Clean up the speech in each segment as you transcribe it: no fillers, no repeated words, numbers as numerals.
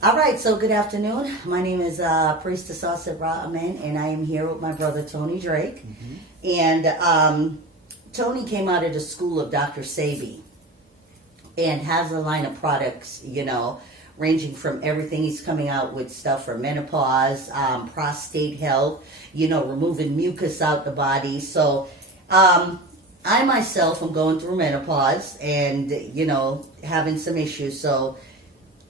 All right, so good afternoon. My name is Priestess Auset, and I am here with my brother Tony Drake. And Tony came out of the school of Dr. Sabi and has a line of products, ranging from everything. He's coming out with stuff for menopause, prostate health, removing mucus out the body. So I myself am going through menopause and, having some issues. So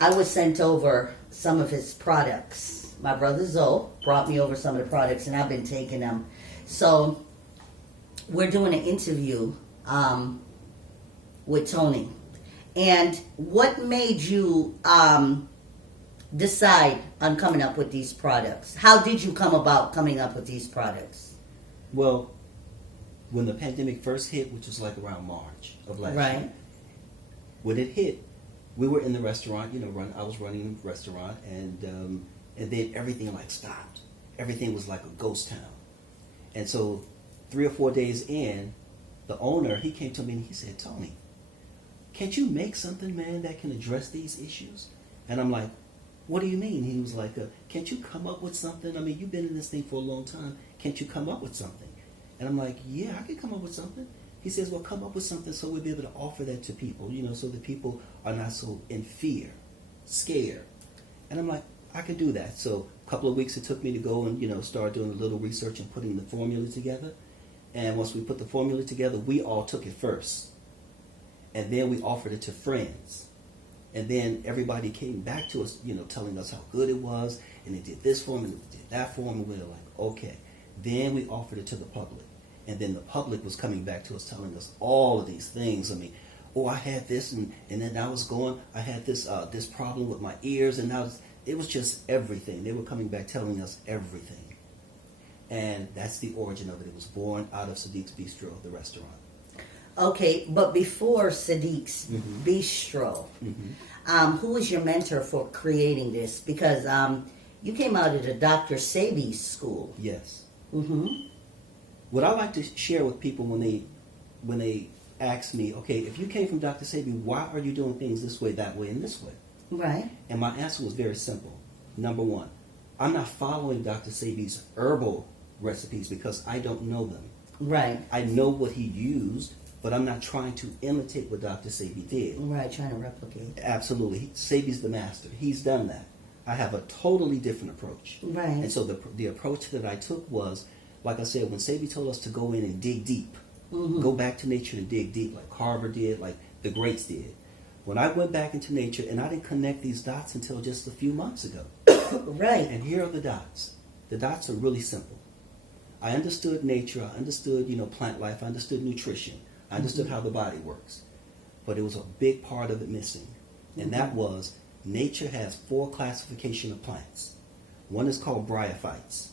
I was sent over some of his products. My brother Zoe brought me over some of the products, and I've been taking them. So we're doing an interview with Tony. And what made you decide on coming up with these products? How did you come about coming up with these products? Well, when the pandemic first hit, which was like around March of last year, when it hit, we were in the restaurant, I was running the restaurant, and then everything stopped. Everything was like a ghost town. And so 3 or 4 days in, the owner, he came to me and he said, "Tony, can't you make something, man, that can address these issues?" And I'm like, "What do you mean?" He was like, "Can't you come up with something? I mean, you've been in this thing for a long time. Can't you come up with something?" And I'm like, "Yeah, I can come up with something." He says, "Well, come up with something so we'll be able to offer that to people, so that people are not so in fear, scared." And I'm like, "I can do that." So a couple of weeks it took me to go and, start doing a little research and putting the formula together. And once we put the formula together, we all took it first. And then we offered it to friends. And then everybody came back to us, telling us how good it was. And they did this for them and they did that for them. And we were like, okay. Then we offered it to the public. And then the public was coming back to us telling us all of these things. I mean, I had this and then I had this problem with my ears, and now it was just everything. They were coming back telling us everything. And that's the origin of it. It was born out of Sadiq's Bistro, the restaurant. Okay, but before Sadiq's Bistro, who was your mentor for creating this? Because you came out of the Dr. Sabi school. Yes. Mm-hmm. What I like to share with people when they ask me, okay, if you came from Dr. Sabi, why are you doing things this way, that way, and this way? Right. And my answer was very simple. Number one, I'm not following Dr. Sabi's herbal recipes because I don't know them. Right. I know what he used, but I'm not trying to imitate what Dr. Sabi did. Right, trying to replicate. Absolutely. Sabi's the master. He's done that. I have a totally different approach. Right. And so the approach that I took was, like I said, when Sabi told us to go in and dig deep, go back to nature and dig deep, like Carver did, like the greats did. When I went back into nature, and I didn't connect these dots until just a few months ago. Right. And here are the dots. The dots are really simple. I understood nature. I understood, plant life. I understood nutrition. I understood how the body works. But there was a big part of it missing. And that was, nature has 4 classifications of plants. One is called bryophytes.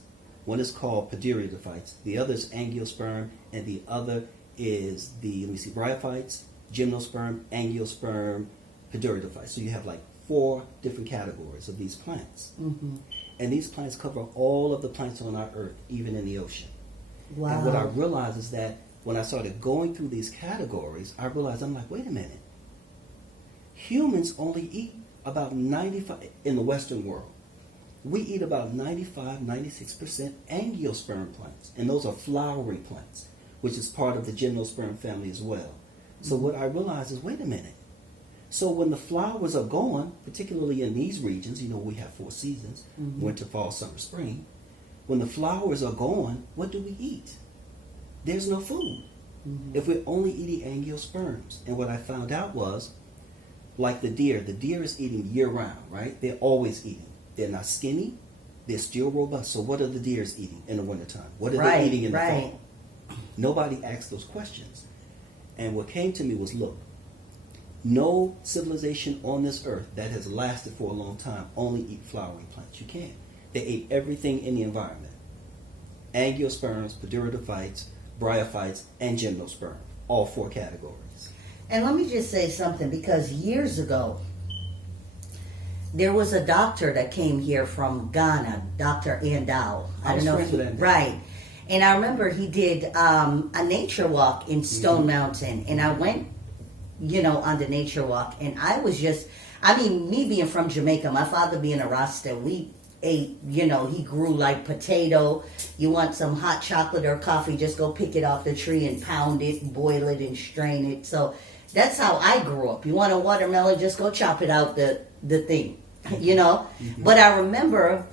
One is called poderiodophytes. The other is angiosperm. And the other is bryophytes, gymnosperm, angiosperm, poderiodophytes. So you have 4 different categories of these plants. And these plants cover all of the plants on our earth, even in the ocean. Wow. And what I realized is that when I started going through these categories, I realized, I'm like, wait a minute. Humans only eat about 95, in the Western world, we eat about 95, 96% angiosperm plants. And those are flowering plants, which is part of the gymnosperm family as well. So what I realized is, wait a minute. So when the flowers are gone, particularly in these regions, we have 4 seasons, winter, fall, summer, spring. When the flowers are gone, what do we eat? There's no food. If we're only eating angiosperms. And what I found out was, like the deer is eating year round, right? They're always eating. They're not skinny. They're still robust. So what are the deers eating in the wintertime? What are they eating in the fall? Nobody asked those questions. And what came to me was, look, no civilization on this earth that has lasted for a long time only eat flowering plants. You can't. They ate everything in the environment. Angiosperms, poderiodophytes, bryophytes, and gymnosperm. All 4 categories. And let me just say something, because years ago, there was a doctor that came here from Ghana, Dr. Andal. I don't know if you right. And I remember he did a nature walk in Stone Mountain, and I went, on the nature walk, and I I mean, me being from Jamaica, my father being a Rasta, we ate, he grew like potato. You want some hot chocolate or coffee, just go pick it off the tree and pound it, boil it, and strain it. So that's how I grew up. You want a watermelon, just go chop it out the thing, Mm-hmm. But I remember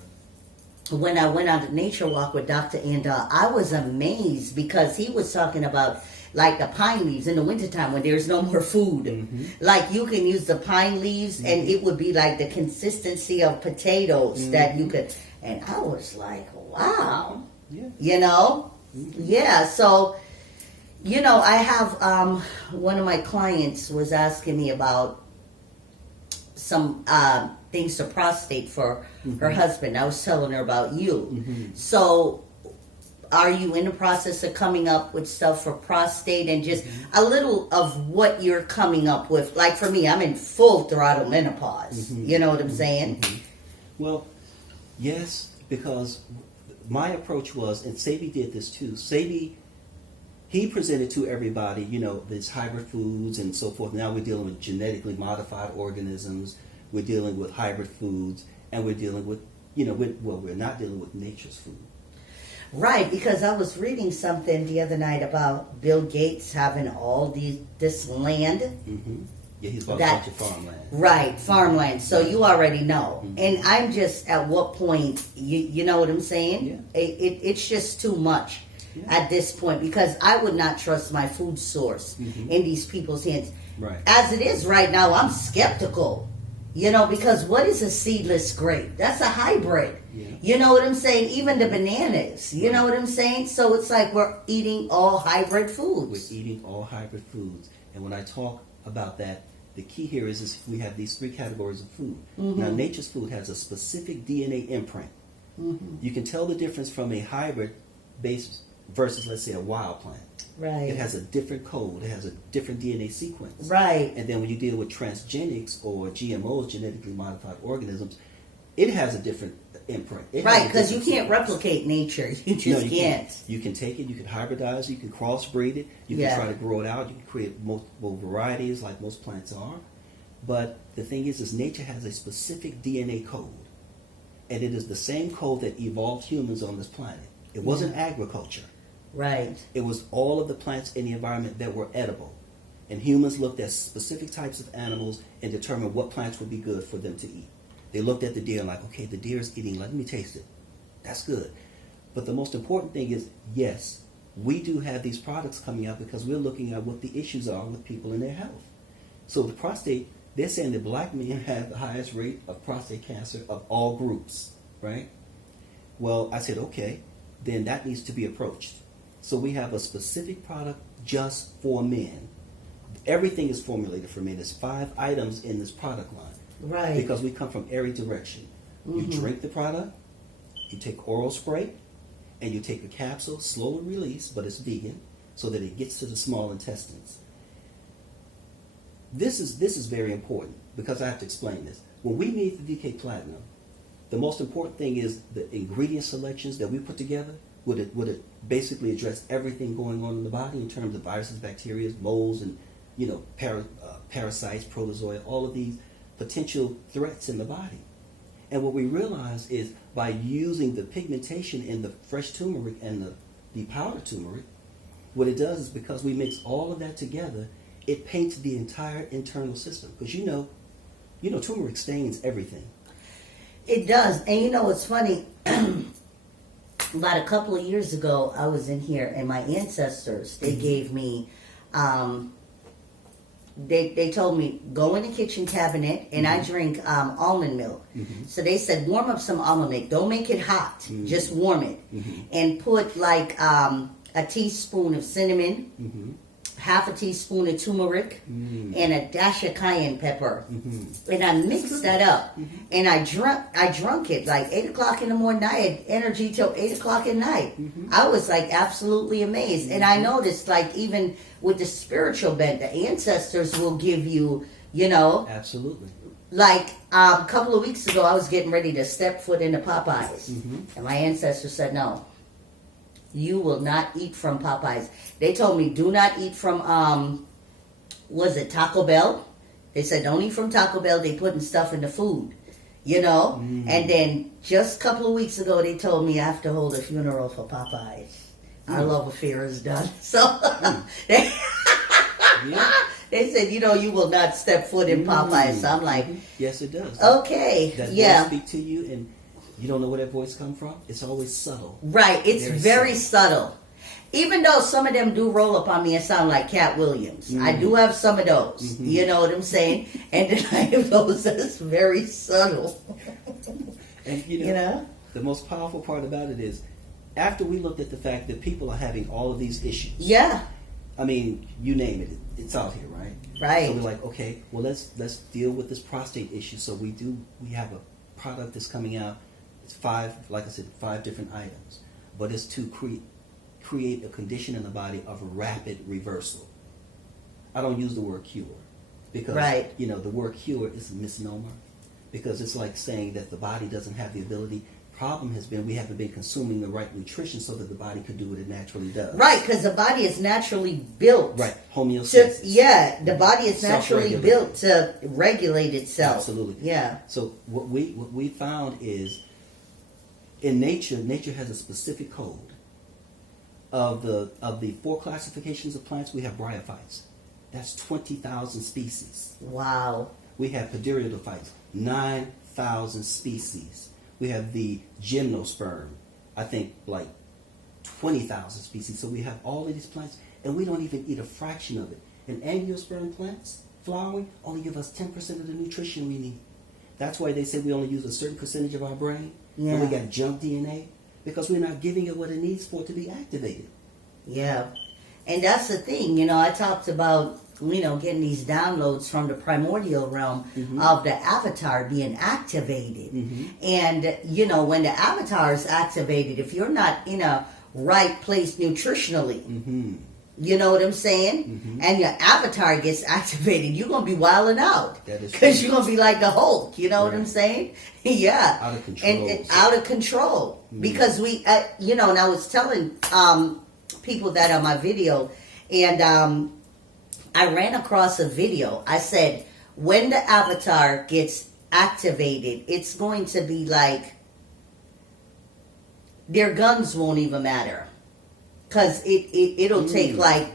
when I went on a nature walk with Dr. Andal, I was amazed because he was talking about like the pine leaves in the wintertime when there's no more food. Mm-hmm. Like you can use the pine leaves mm-hmm. and it would be like the consistency of potatoes mm-hmm. that you could. And I was like, wow. Yeah. Mm-hmm. Yeah. So, I have one of my clients was asking me about some things to prostate for mm-hmm. her husband. I was telling her about you. Mm-hmm. So, are you in the process of coming up with stuff for prostate and just mm-hmm. a little of what you're coming up with? Like for me, I'm in full throttle menopause. Mm-hmm. You know what I'm saying? Mm-hmm. Well, yes, because my approach was, and Sabi did this too. Sabi, he presented to everybody, these hybrid foods and so forth. Now we're dealing with genetically modified organisms. We're dealing with hybrid foods, and we're dealing with, we're not dealing with nature's food. Right, because I was reading something the other night about Bill Gates having all this land. Mm-hmm. Yeah, he's bought a bunch of farmland. Right, farmland. So you already know. Mm-hmm. And I'm just at what point, you know what I'm saying? Yeah. It's just too much at this point because I would not trust my food source mm-hmm. in these people's hands. Right. As it is right now, I'm skeptical. Because what is a seedless grape? That's a hybrid. Yeah. You know what I'm saying? Even the bananas. You know what I'm saying? So it's like we're eating all hybrid foods. We're eating all hybrid foods. And when I talk about that, the key here is we have these three categories of food. Mm-hmm. Now, nature's food has a specific DNA imprint. Mm-hmm. You can tell the difference from a hybrid based versus, let's say, a wild plant. Right. It has a different code. It has a different DNA sequence. Right. And then when you deal with transgenics or GMOs, genetically modified organisms, it has a different imprint. Right, because you can't replicate nature. You just can't. You can take it, you can hybridize, you can crossbreed it, you can try to grow it out, you can create multiple varieties like most plants are. But the thing is nature has a specific DNA code. And it is the same code that evolved humans on this planet. It wasn't agriculture. Right. It was all of the plants in the environment that were edible. And humans looked at specific types of animals and determined what plants would be good for them to eat. They looked at the deer and like, okay, the deer is eating, let me taste it. That's good. But the most important thing is, yes, we do have these products coming out because we're looking at what the issues are with people and their health. So the prostate, they're saying that black men have the highest rate of prostate cancer of all groups, right? Well, I said, okay, then that needs to be approached. So we have a specific product just for men. Everything is formulated for men. There's 5 items in this product line. Right. Because we come from every direction. Mm-hmm. You drink the product, you take oral spray, and you take a capsule, slowly release, but it's vegan, so that it gets to the small intestines. This is very important because I have to explain this. When we made the DK Platinum, the most important thing is the ingredient selections that we put together. Would it basically address everything going on in the body in terms of viruses, bacteria, molds, and parasites, protozoa, all of these potential threats in the body. And what we realize is by using the pigmentation in the fresh turmeric and the powdered turmeric, what it does is because we mix all of that together, it paints the entire internal system. Because turmeric stains everything. It does. And it's funny. About a couple of years ago, I was in here, and my ancestors, they gave me, they told me, go in the kitchen cabinet, and I drink almond milk. Mm-hmm. So they said, warm up some almond milk. Don't make it hot. Mm-hmm. Just warm it. Mm-hmm. And put like a teaspoon of cinnamon, mm-hmm. half a teaspoon of turmeric, mm-hmm. and a dash of cayenne pepper. Mm-hmm. And I mixed that up. Mm-hmm. And I drunk it like 8 o'clock in the morning. I had energy till 8 o'clock at night. Mm-hmm. I was like absolutely amazed. Mm-hmm. And I noticed like even with the spiritual bent, the ancestors will give you, Absolutely. Like a couple of weeks ago, I was getting ready to step foot into Popeyes. Mm-hmm. And my ancestors said, no. You will not eat from Popeyes. They told me, do not eat from, was it Taco Bell? They said don't eat from Taco Bell. They putting stuff in the food, you know. And then just a couple of weeks ago, they told me I have to hold a funeral for Popeyes. Our love affair is done. So they, they said, you know, you will not step foot in Popeyes. So I'm like, yes, it does. Okay, that yeah. voice speak to you, and you don't know where that voice come from. It's always subtle. Right, it's very subtle. Even though some of them do roll up on me and sound like Cat Williams. I do have some of those. You know what I'm saying? And then I have those that's very subtle. And you know, the most powerful part about it is, after we looked at the fact that people are having all of these issues. Yeah. I mean, you name it, it's out here, right? Right. So we're like, okay, well, let's deal with this prostate issue. So we have a product that's coming out. It's 5, like I said, 5 different items, but it's to create a condition in the body of rapid reversal. I don't use the word cure because you know the word cure is a misnomer, because it's like saying that the body doesn't have the ability. Problem has been we haven't been consuming the right nutrition so that the body could do what it naturally does. Right, because the body is naturally built. Right, homeostasis. The body is naturally built to regulate itself. Absolutely. Yeah. So what we found is, in nature has a specific code. Of the 4 classifications of plants, we have bryophytes. That's 20,000 species. Wow. We have pteridophytes, 9,000 species. We have the gymnosperm, I think like 20,000 species. So we have all of these plants, and we don't even eat a fraction of it. And angiosperm plants, flowering, only give us 10% of the nutrition we need. That's why they say we only use a certain percentage of our brain. Yeah. And we got junk DNA, because we're not giving it what it needs for it to be activated. Yeah. And that's the thing, you know, I talked about, you know, getting these downloads from the primordial realm of the avatar being activated. And, you know, when the avatar is activated, if you're not in a right place nutritionally, you know what I'm saying? And your avatar gets activated, you're going to be wilding out. Because you're going to be like the Hulk, you know what I'm saying? Yeah. Out of control. And out of control. Because we, you know, and I was telling people that on my video, and I ran across a video. I said, when the avatar gets activated, it's going to be like their guns won't even matter. Because it'll take like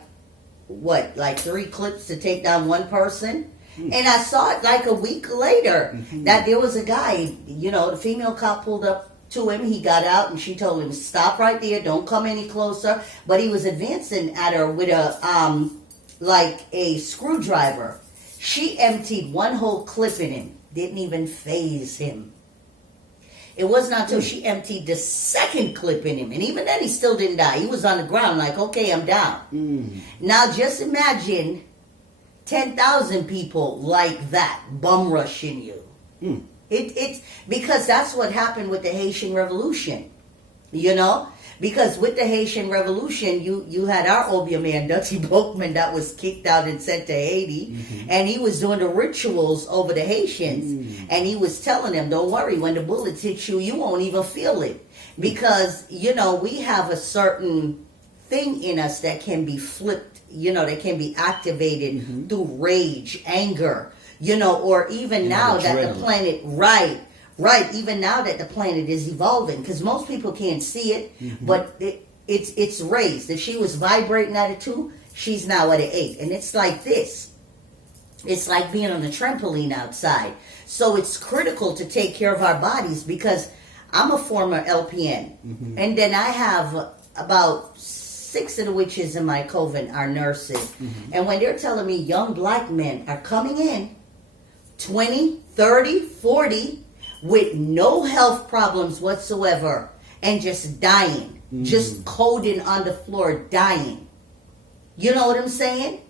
3 clips to take down one person. And I saw it like a week later that there was a guy, you know, the female cop pulled up to him. He got out and she told him, stop right there, don't come any closer. But he was advancing at her with a like a screwdriver. She emptied one whole clip in him, didn't even faze him. It was not until she emptied the second clip in him, and even then he still didn't die. He was on the ground like, okay, I'm down. Now just imagine 10,000 people like that bum rushing you. It's because that's what happened with the Haitian Revolution, you know? Because with the Haitian Revolution, you had our Obia man, Dutty Boatman, that was kicked out and sent to Haiti. And he was doing the rituals over the Haitians. And he was telling them, don't worry, when the bullets hit you, you won't even feel it. Because, you know, we have a certain thing in us that can be flipped, you know, that can be activated through rage, anger, you know, or even now that the planet, Right, even now that the planet is evolving, because most people can't see it, but it's raised. If she was vibrating at a 2, she's now at an 8. And it's like this. It's like being on a trampoline outside. So it's critical to take care of our bodies, because I'm a former LPN. And then I have about 6 of the witches in my coven are nurses. And when they're telling me young black men are coming in, 20, 30, 40, with no health problems whatsoever, and just dying, just coding on the floor, dying. You know what I'm saying?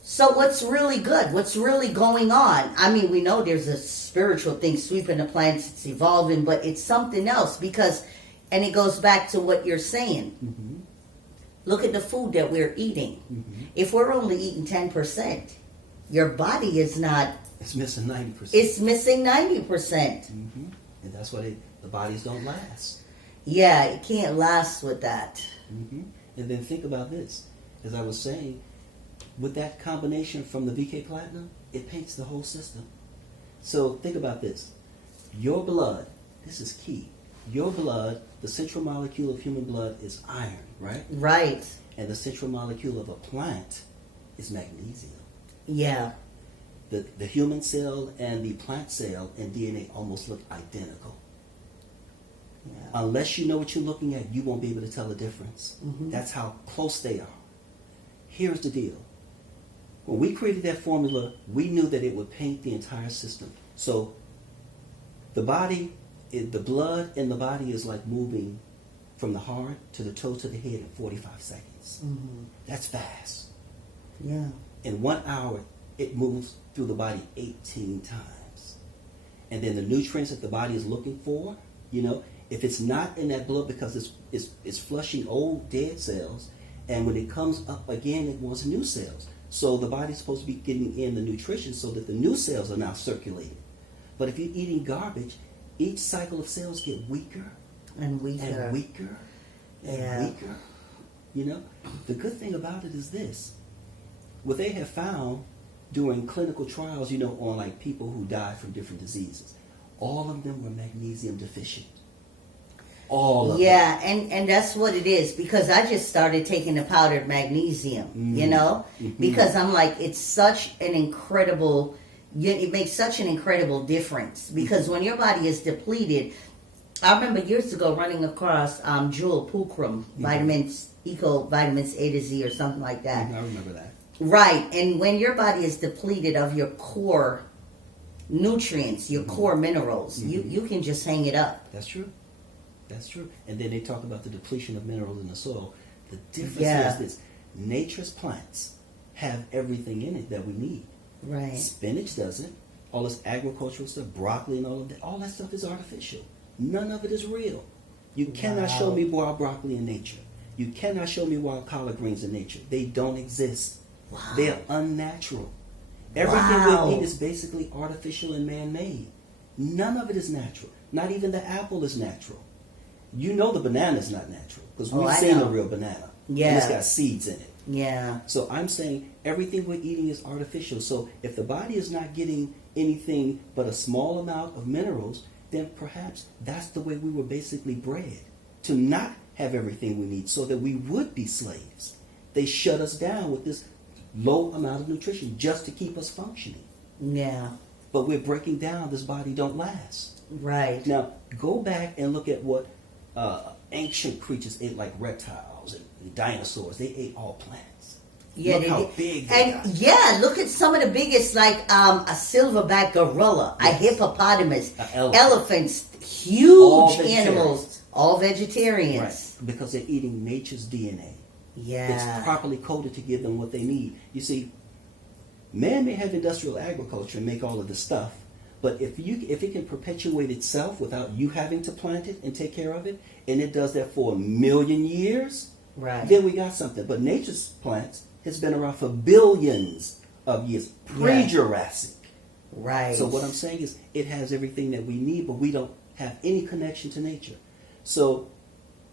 So what's really good? What's really going on? I mean, we know there's a spiritual thing sweeping the planets, it's evolving, but it's something else, because, and it goes back to what you're saying. Look at the food that we're eating. If we're only eating 10%, your body is not. It's missing 90%. It's missing 90%. And that's why the bodies don't last. Yeah, it can't last with that. And then think about this. As I was saying, with that combination from the VK Platinum, it paints the whole system. So think about this. Your blood, this is key. Your blood, the central molecule of human blood is iron, right? Right. And the central molecule of a plant is magnesium. Yeah. The human cell and the plant cell and DNA almost look identical. Yeah. Unless you know what you're looking at, you won't be able to tell the difference. Mm-hmm. That's how close they are. Here's the deal. When we created that formula, we knew that it would paint the entire system. So the body, the blood in the body is like moving from the heart to the toe to the head in 45 seconds. Mm-hmm. That's fast. Yeah. In 1 hour, it moves through the body 18 times. And then the nutrients that the body is looking for, if it's not in that blood because it's flushing old dead cells, and when it comes up again, it wants new cells. So the body's supposed to be getting in the nutrition so that the new cells are now circulating. But if you're eating garbage, each cycle of cells get weaker And weaker. and weaker and weaker. The good thing about it is this. What they have found during clinical trials, on like people who died from different diseases, all of them were magnesium deficient. All of them. Yeah, and that's what it is, because I just started taking the powdered magnesium, Mm-hmm. because I'm like, it's such an incredible, it makes such an incredible difference, because when your body is depleted, I remember years ago running across Jewel Pulchrum, vitamins, Eco Vitamins A to Z or something like that. I remember that. Right, and when your body is depleted of your core nutrients, your core minerals, you can just hang it up. That's true. That's true. And then they talk about the depletion of minerals in the soil. The difference is this. Nature's plants have everything in it that we need. Right. Spinach doesn't. All this agricultural stuff, broccoli and all that stuff is artificial. None of it is real. You cannot show me wild broccoli in nature. You cannot show me wild collard greens in nature. They don't exist. Wow. They are unnatural. Everything we eat is basically artificial and man-made. None of it is natural. Not even the apple is natural. The banana is not natural because we've seen a real banana. Yeah. And it's got seeds in it. Yeah. So I'm saying everything we're eating is artificial. So if the body is not getting anything but a small amount of minerals, then perhaps that's the way we were basically bred, to not have everything we need so that we would be slaves. They shut us down with this low amount of nutrition just to keep us functioning. Yeah. But we're breaking down. This body don't last. Right. Now, go back and look at what ancient creatures ate, like reptiles and dinosaurs. They ate all plants. Yeah, look how big they got. Look at some of the biggest, like a silverback gorilla, a hippopotamus, elephants, huge animals, all vegetarians. Right, because they're eating nature's DNA. Yeah. It's properly coded to give them what they need. You see, man may have industrial agriculture and make all of this stuff, but if it can perpetuate itself without you having to plant it and take care of it, and it does that for 1 million years, right, then we got something. But nature's plants has been around for billions of years, pre-Jurassic. Right. So what I'm saying is it has everything that we need, but we don't have any connection to nature. So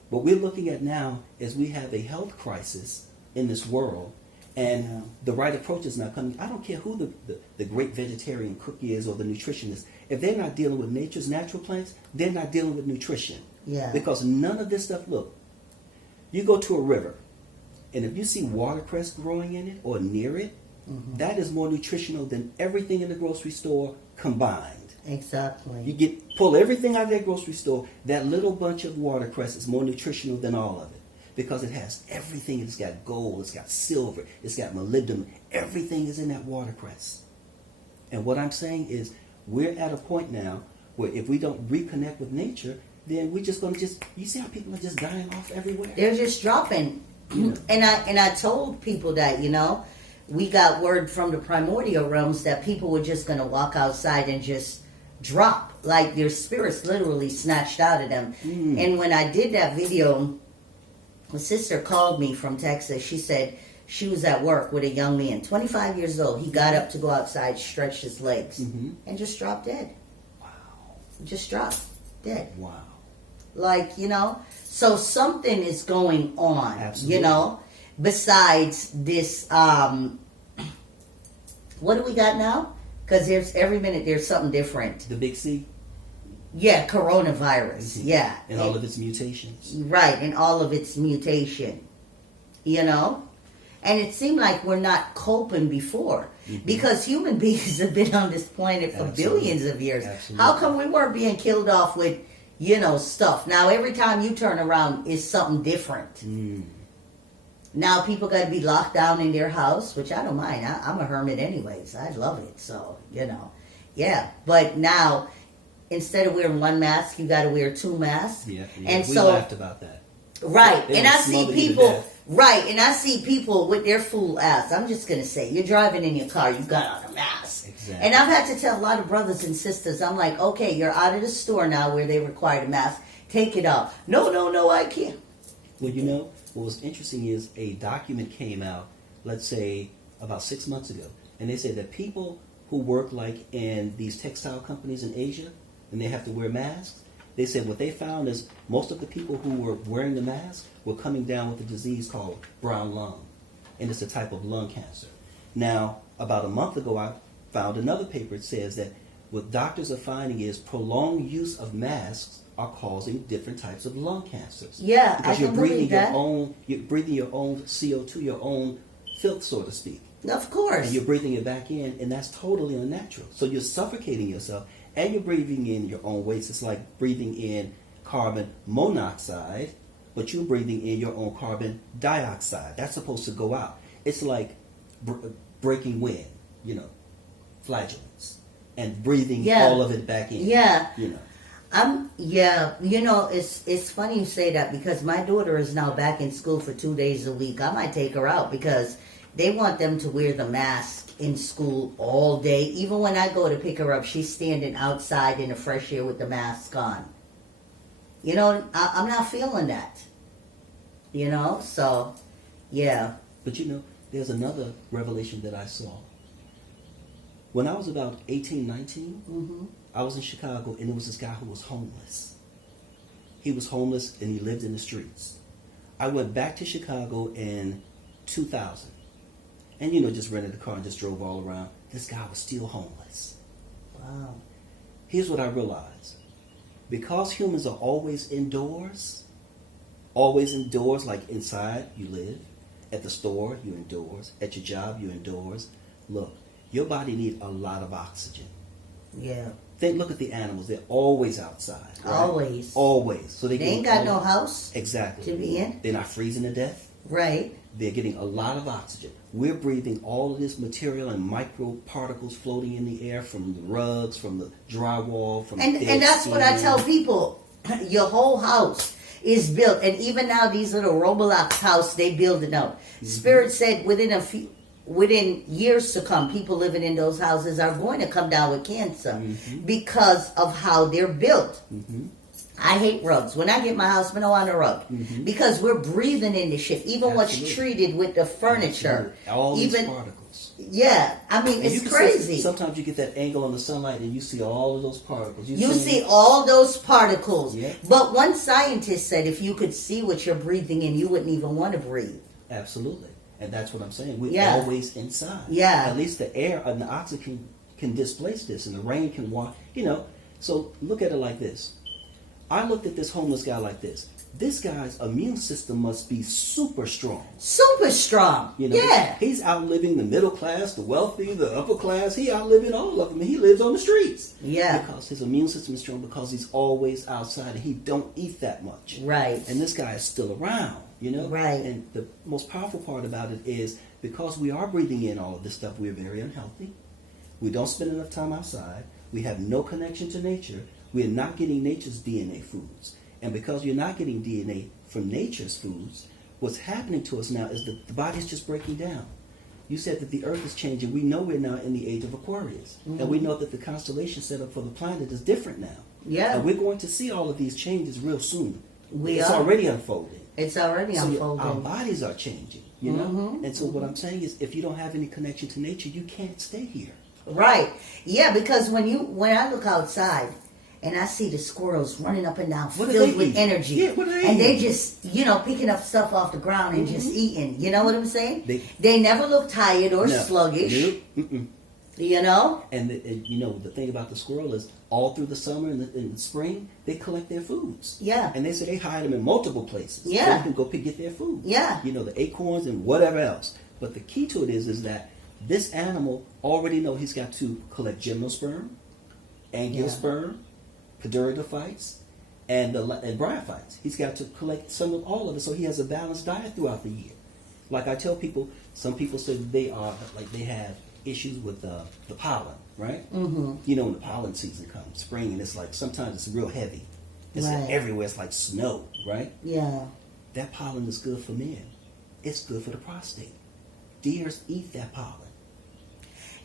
what we're looking at now is we have a health crisis in this world, and the right approach is not coming. I don't care who the great vegetarian cook is or the nutritionist. If they're not dealing with nature's natural plants, they're not dealing with nutrition. Yeah. Because none of this stuff, look, you go to a river, and if you see watercress growing in it or near it, that is more nutritional than everything in the grocery store combined. Exactly. You pull everything out of that grocery store, that little bunch of watercress is more nutritional than all of it. Because it has everything. It's got gold, it's got silver, it's got molybdenum. Everything is in that watercress. And what I'm saying is we're at a point now where if we don't reconnect with nature, then we're just going to you see how people are just dying off everywhere? They're just dropping. And I told people that, we got word from the primordial realms that people were just going to walk outside and just drop, like their spirits literally snatched out of them. And when I did that video, a sister called me from Texas. She said she was at work with a young man, 25 years old. He got up to go outside, stretched his legs, and just dropped dead. Wow. Just dropped dead. Wow. Like, so something is going on, Absolutely. Besides this What do we got now? Because there's every minute there's something different. The big C. Yeah, coronavirus. Yeah. And all of its mutations. Right, and all of its mutation. You know? And it seemed like we're not coping before. Because human beings have been on this planet for billions of years. Absolutely. How come we weren't being killed off with, stuff? Now, every time you turn around, it's something different. Now, people got to be locked down in their house, which I don't mind. I'm a hermit anyways. I love it. So, Yeah, but now, instead of wearing one mask, you got to wear two masks. Yeah. And we so, laughed about that. Right, They and would I see smother you to people... death. Right, and I see people with their fool ass. I'm just going to say, you're driving in your car, you got on a mask. Exactly. And I've had to tell a lot of brothers and sisters, I'm like, okay, you're out of the store now where they require a mask. Take it off. No, I can't. Well, what was interesting is a document came out, let's say, about 6 months ago. And they said that people who work like in these textile companies in Asia, and they have to wear masks, they said what they found is most of the people who were wearing the mask were coming down with a disease called brown lung. And it's a type of lung cancer. Now, about a month ago, I found another paper that says that what doctors are finding is prolonged use of masks are causing different types of lung cancers. Yeah, because I can believe that. You're breathing your own CO2, your own filth, so to speak. Of course. And you're breathing it back in, and that's totally unnatural. So you're suffocating yourself, and you're breathing in your own waste. It's like breathing in carbon monoxide, but you're breathing in your own carbon dioxide. That's supposed to go out. It's like breaking wind, flatulence, and breathing all of it back in. Yeah. It's funny you say that because my daughter is now back in school for 2 days a week. I might take her out because they want them to wear the mask in school all day. Even when I go to pick her up, she's standing outside in the fresh air with the mask on. I'm not feeling that. So, yeah. But there's another revelation that I saw. When I was about 18, 19, I was in Chicago, and there was this guy who was homeless. He was homeless, and he lived in the streets. I went back to Chicago in 2000. And, just rented a car and just drove all around. This guy was still homeless. Wow. Here's what I realized. Because humans are always indoors, like inside, you live. At the store, you're indoors. At your job, you're indoors. Look, your body needs a lot of oxygen. Yeah. Look at the animals. They're always outside. Right? Always. So they ain't got no house. Exactly. To be in. They're not freezing to death. Right. They're getting a lot of oxygen. We're breathing all of this material and microparticles floating in the air from the rugs, from the drywall, from and that's what I tell people. Your whole house is built, and even now these little Roblox house they build it out. Spirit said within years to come, people living in those houses are going to come down with cancer because of how they're built. I hate rugs. When I get my house, I don't want a rug because we're breathing in the shit. Even what's treated with the furniture, all these particles. Yeah, I mean it's crazy. Sometimes you get that angle on the sunlight, and you see all of those particles. You see all those particles. Yeah. But one scientist said if you could see what you're breathing in, you wouldn't even want to breathe. Absolutely, and that's what I'm saying. We're always inside. Yeah. At least the air and the oxygen can displace this, and the rain can walk. So look at it like this. I looked at this homeless guy like this. This guy's immune system must be super strong. Super strong. Yeah. He's outliving the middle class, the wealthy, the upper class. He outliving all of them. He lives on the streets. Yeah. Because his immune system is strong because he's always outside and he don't eat that much. Right. And this guy is still around, Right. And the most powerful part about it is because we are breathing in all of this stuff, we're very unhealthy. We don't spend enough time outside. We have no connection to nature. We're not getting nature's DNA foods. And because you're not getting DNA from nature's foods, what's happening to us now is that the body's just breaking down. You said that the earth is changing. We know we're now in the age of Aquarius. And we know that the constellation set up for the planet is different now. Yeah. And we're going to see all of these changes real soon. It's already unfolding. It's already unfolding. Our bodies are changing, And so what I'm saying is if you don't have any connection to nature, you can't stay here. Right. Yeah, because when I look outside, and I see the squirrels running up and down filled with energy. Yeah, what are they and they eating? just, picking up stuff off the ground and just eating. You know what I'm saying? They never look tired or sluggish. Nope. You know? And the thing about the squirrel is all through the summer and in the spring, they collect their foods. Yeah. And they say they hide them in multiple places. Yeah. So you can go get their food. Yeah. The acorns and whatever else. But the key to it is that this animal already know he's got to collect gymnosperm, angiosperm, pteridophytes, and bryophytes. He's got to collect some of all of it so he has a balanced diet throughout the year. Like I tell people, some people say they have issues with the pollen, right? Mm-hmm. When the pollen season comes, spring, and it's like sometimes it's real heavy. It's Right. everywhere. It's like snow, right? Yeah. That pollen is good for men. It's good for the prostate. Deers eat that pollen.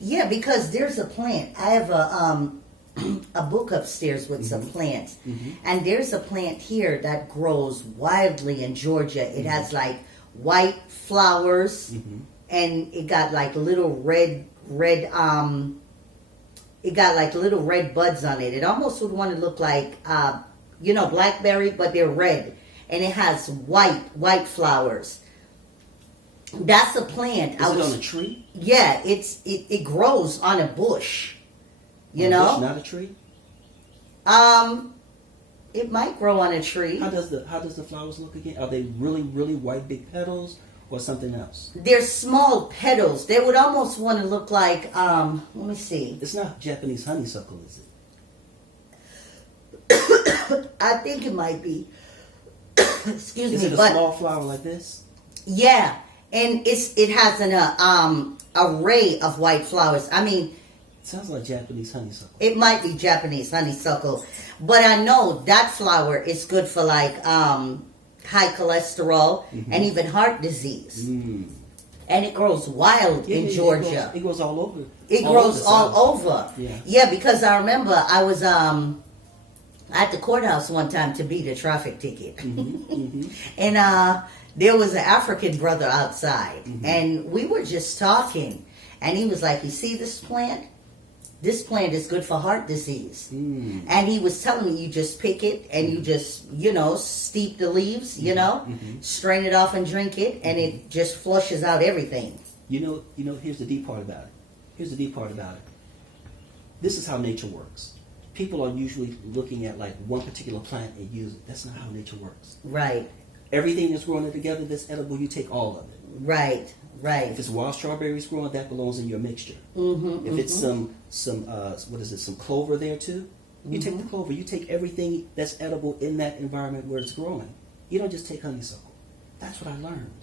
Yeah, because there's a plant. I have a book upstairs with some plants. Mm-hmm. And there's a plant here that grows wildly in Georgia. It has like white flowers and it got like little red it got like little red buds on it. It almost would want to look like blackberry, but they're red. And it has white flowers. That's a plant. Is it on a tree? Yeah, it grows on a bush. You On a know? bush, not a tree? It might grow on a tree. How does the flowers look again? Are they really, really white big petals or something else? They're small petals. They would almost want to look like let me see. It's not Japanese honeysuckle, is it? I think it might be. Excuse Is me, it a but small flower like this? yeah, and it has an array of white flowers. I mean, It sounds like Japanese honeysuckle. it might be Japanese honeysuckle, but I know that flower is good for like high cholesterol and even heart disease. And it grows wild in Georgia. It grows all over. It grows all over. Yeah. Because I remember I was at the courthouse one time to beat a traffic ticket. And there was an African brother outside. And we were just talking. And he was like, you see this plant? This plant is good for heart disease. And he was telling me you just pick it and you just, steep the leaves, strain it off and drink it. And it just flushes out everything. Here's the deep part about it. This is how nature works. People are usually looking at like one particular plant and use it. That's not how nature works. Right. Everything that's growing together that's edible, you take all of it. Right. If it's wild strawberries growing, that belongs in your mixture. If it's some clover there too, you take the clover. You take everything that's edible in that environment where it's growing. You don't just take honeysuckle. That's what I learned.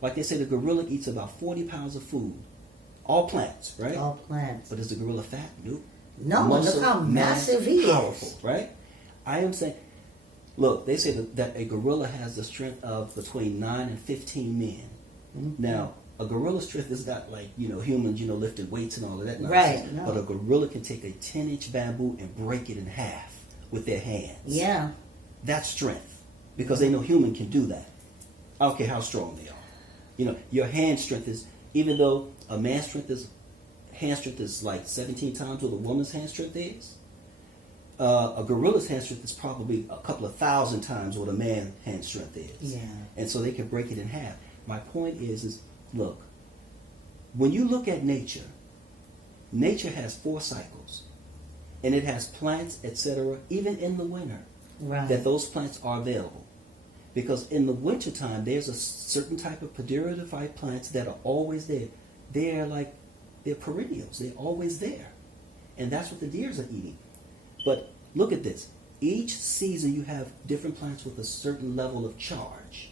Like they say, the gorilla eats about 40 pounds of food. All plants, right? All plants. But is the gorilla fat? Nope. No, Muscle, look how massive he powerful, is. right? I am saying, look, they say that a gorilla has the strength of between 9 and 15 men. Now, a gorilla's strength is not like, humans, lifting weights and all of that nonsense. Right, no. But a gorilla can take a 10-inch bamboo and break it in half with their hands. Yeah. That's strength. Because they know human can do that. I don't care how strong they are. Your hand strength is, even though a man's hand strength is like 17 times what a woman's hand strength is, a gorilla's hand strength is probably a couple of thousand times what a man's hand strength is. Yeah. And so they can break it in half. My point is look, when you look at nature has 4 cycles. And it has plants, etc., even in the winter, that those plants are available. Because in the wintertime, there's a certain type of pteridophyte plants that are always there. They're perennials. They're always there. And that's what the deers are eating. But look at this. Each season you have different plants with a certain level of charge.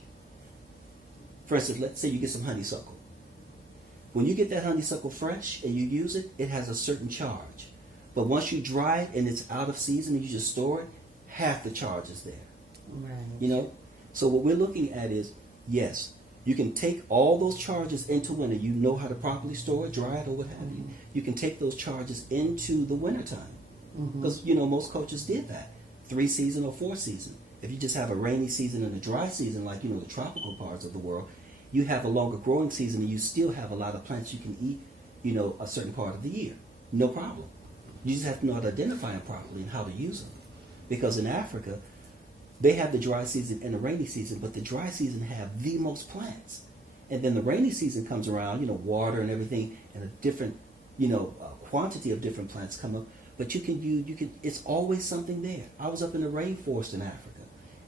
For instance, let's say you get some honeysuckle. When you get that honeysuckle fresh and you use it, it has a certain charge. But once you dry it and it's out of season and you just store it, half the charge is there. Right. So what we're looking at is, yes, you can take all those charges into winter. You know how to properly store it, dry it, or what have you. You can take those charges into the wintertime. Because, most cultures did that. 3 season or 4 season. If you just have a rainy season and a dry season, like, the tropical parts of the world, you have a longer growing season and you still have a lot of plants you can eat, a certain part of the year. No problem. You just have to know how to identify them properly and how to use them. Because in Africa, they have the dry season and the rainy season, but the dry season have the most plants. And then the rainy season comes around, water and everything, and a different quantity of different plants come up, but you can. It's always something there. I was up in the rainforest in Africa,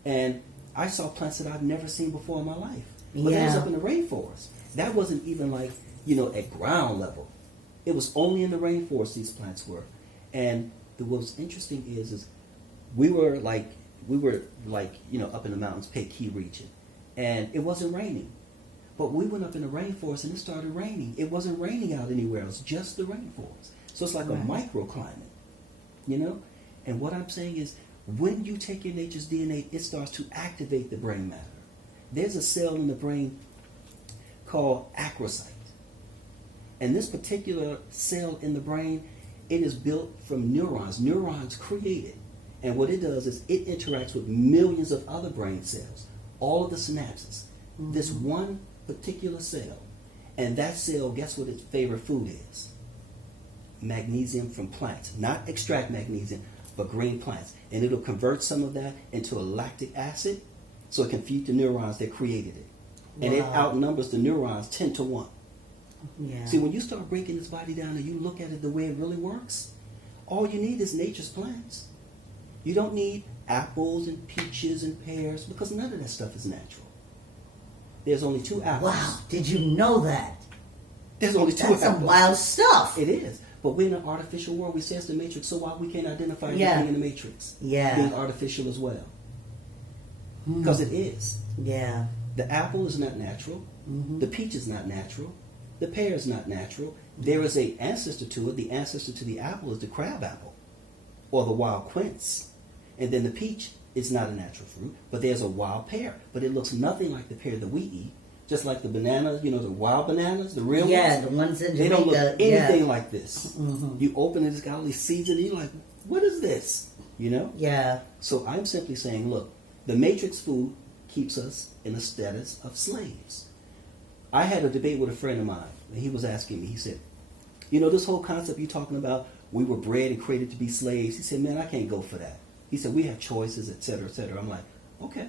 and I saw plants that I've never seen before in my life. But that was up in the rainforest. That wasn't even like at ground level. It was only in the rainforest these plants were. And what's interesting is we were like up in the mountains, Peking region, and it wasn't raining. But we went up in the rainforest and it started raining. It wasn't raining out anywhere else, just the rainforest. So it's like a microclimate, And what I'm saying is, when you take your nature's DNA, it starts to activate the brain matter. There's a cell in the brain called acrocyte. And this particular cell in the brain, it is built from neurons. Neurons created. And what it does is it interacts with millions of other brain cells, all of the synapses. Mm-hmm. This one particular cell. And that cell, guess what its favorite food is? Magnesium from plants. Not extract magnesium, but green plants. And it'll convert some of that into a lactic acid so it can feed the neurons that created it. And it outnumbers the neurons 10 to 1. Yeah. See, when you start breaking this body down and you look at it the way it really works, all you need is nature's plants. You don't need apples and peaches and pears because none of that stuff is natural. There's only 2 apples. Wow, did you know that? There's only 2 apples. That's some wild stuff. It is. But we're in an artificial world. We say it's the matrix, so why we can't identify everything in the matrix? Yeah. Being artificial as well. Because it is. Yeah. The apple is not natural. Mm-hmm. The peach is not natural. The pear is not natural. There is an ancestor to it. The ancestor to the apple is the crab apple or the wild quince. And then the peach is not a natural fruit, but there's a wild pear. But it looks nothing like the pear that we eat. Just like the bananas, the wild bananas, the real ones. Yeah, the ones in Jamaica. They don't look anything like this. Mm-hmm. You open it, it's got all these seeds in it, you're like, what is this? Yeah. So I'm simply saying, look, the matrix food keeps us in a status of slaves. I had a debate with a friend of mine, and he was asking me, he said, this whole concept you're talking about, we were bred and created to be slaves. He said, man, I can't go for that. He said, we have choices, et cetera, et cetera. I'm like, okay.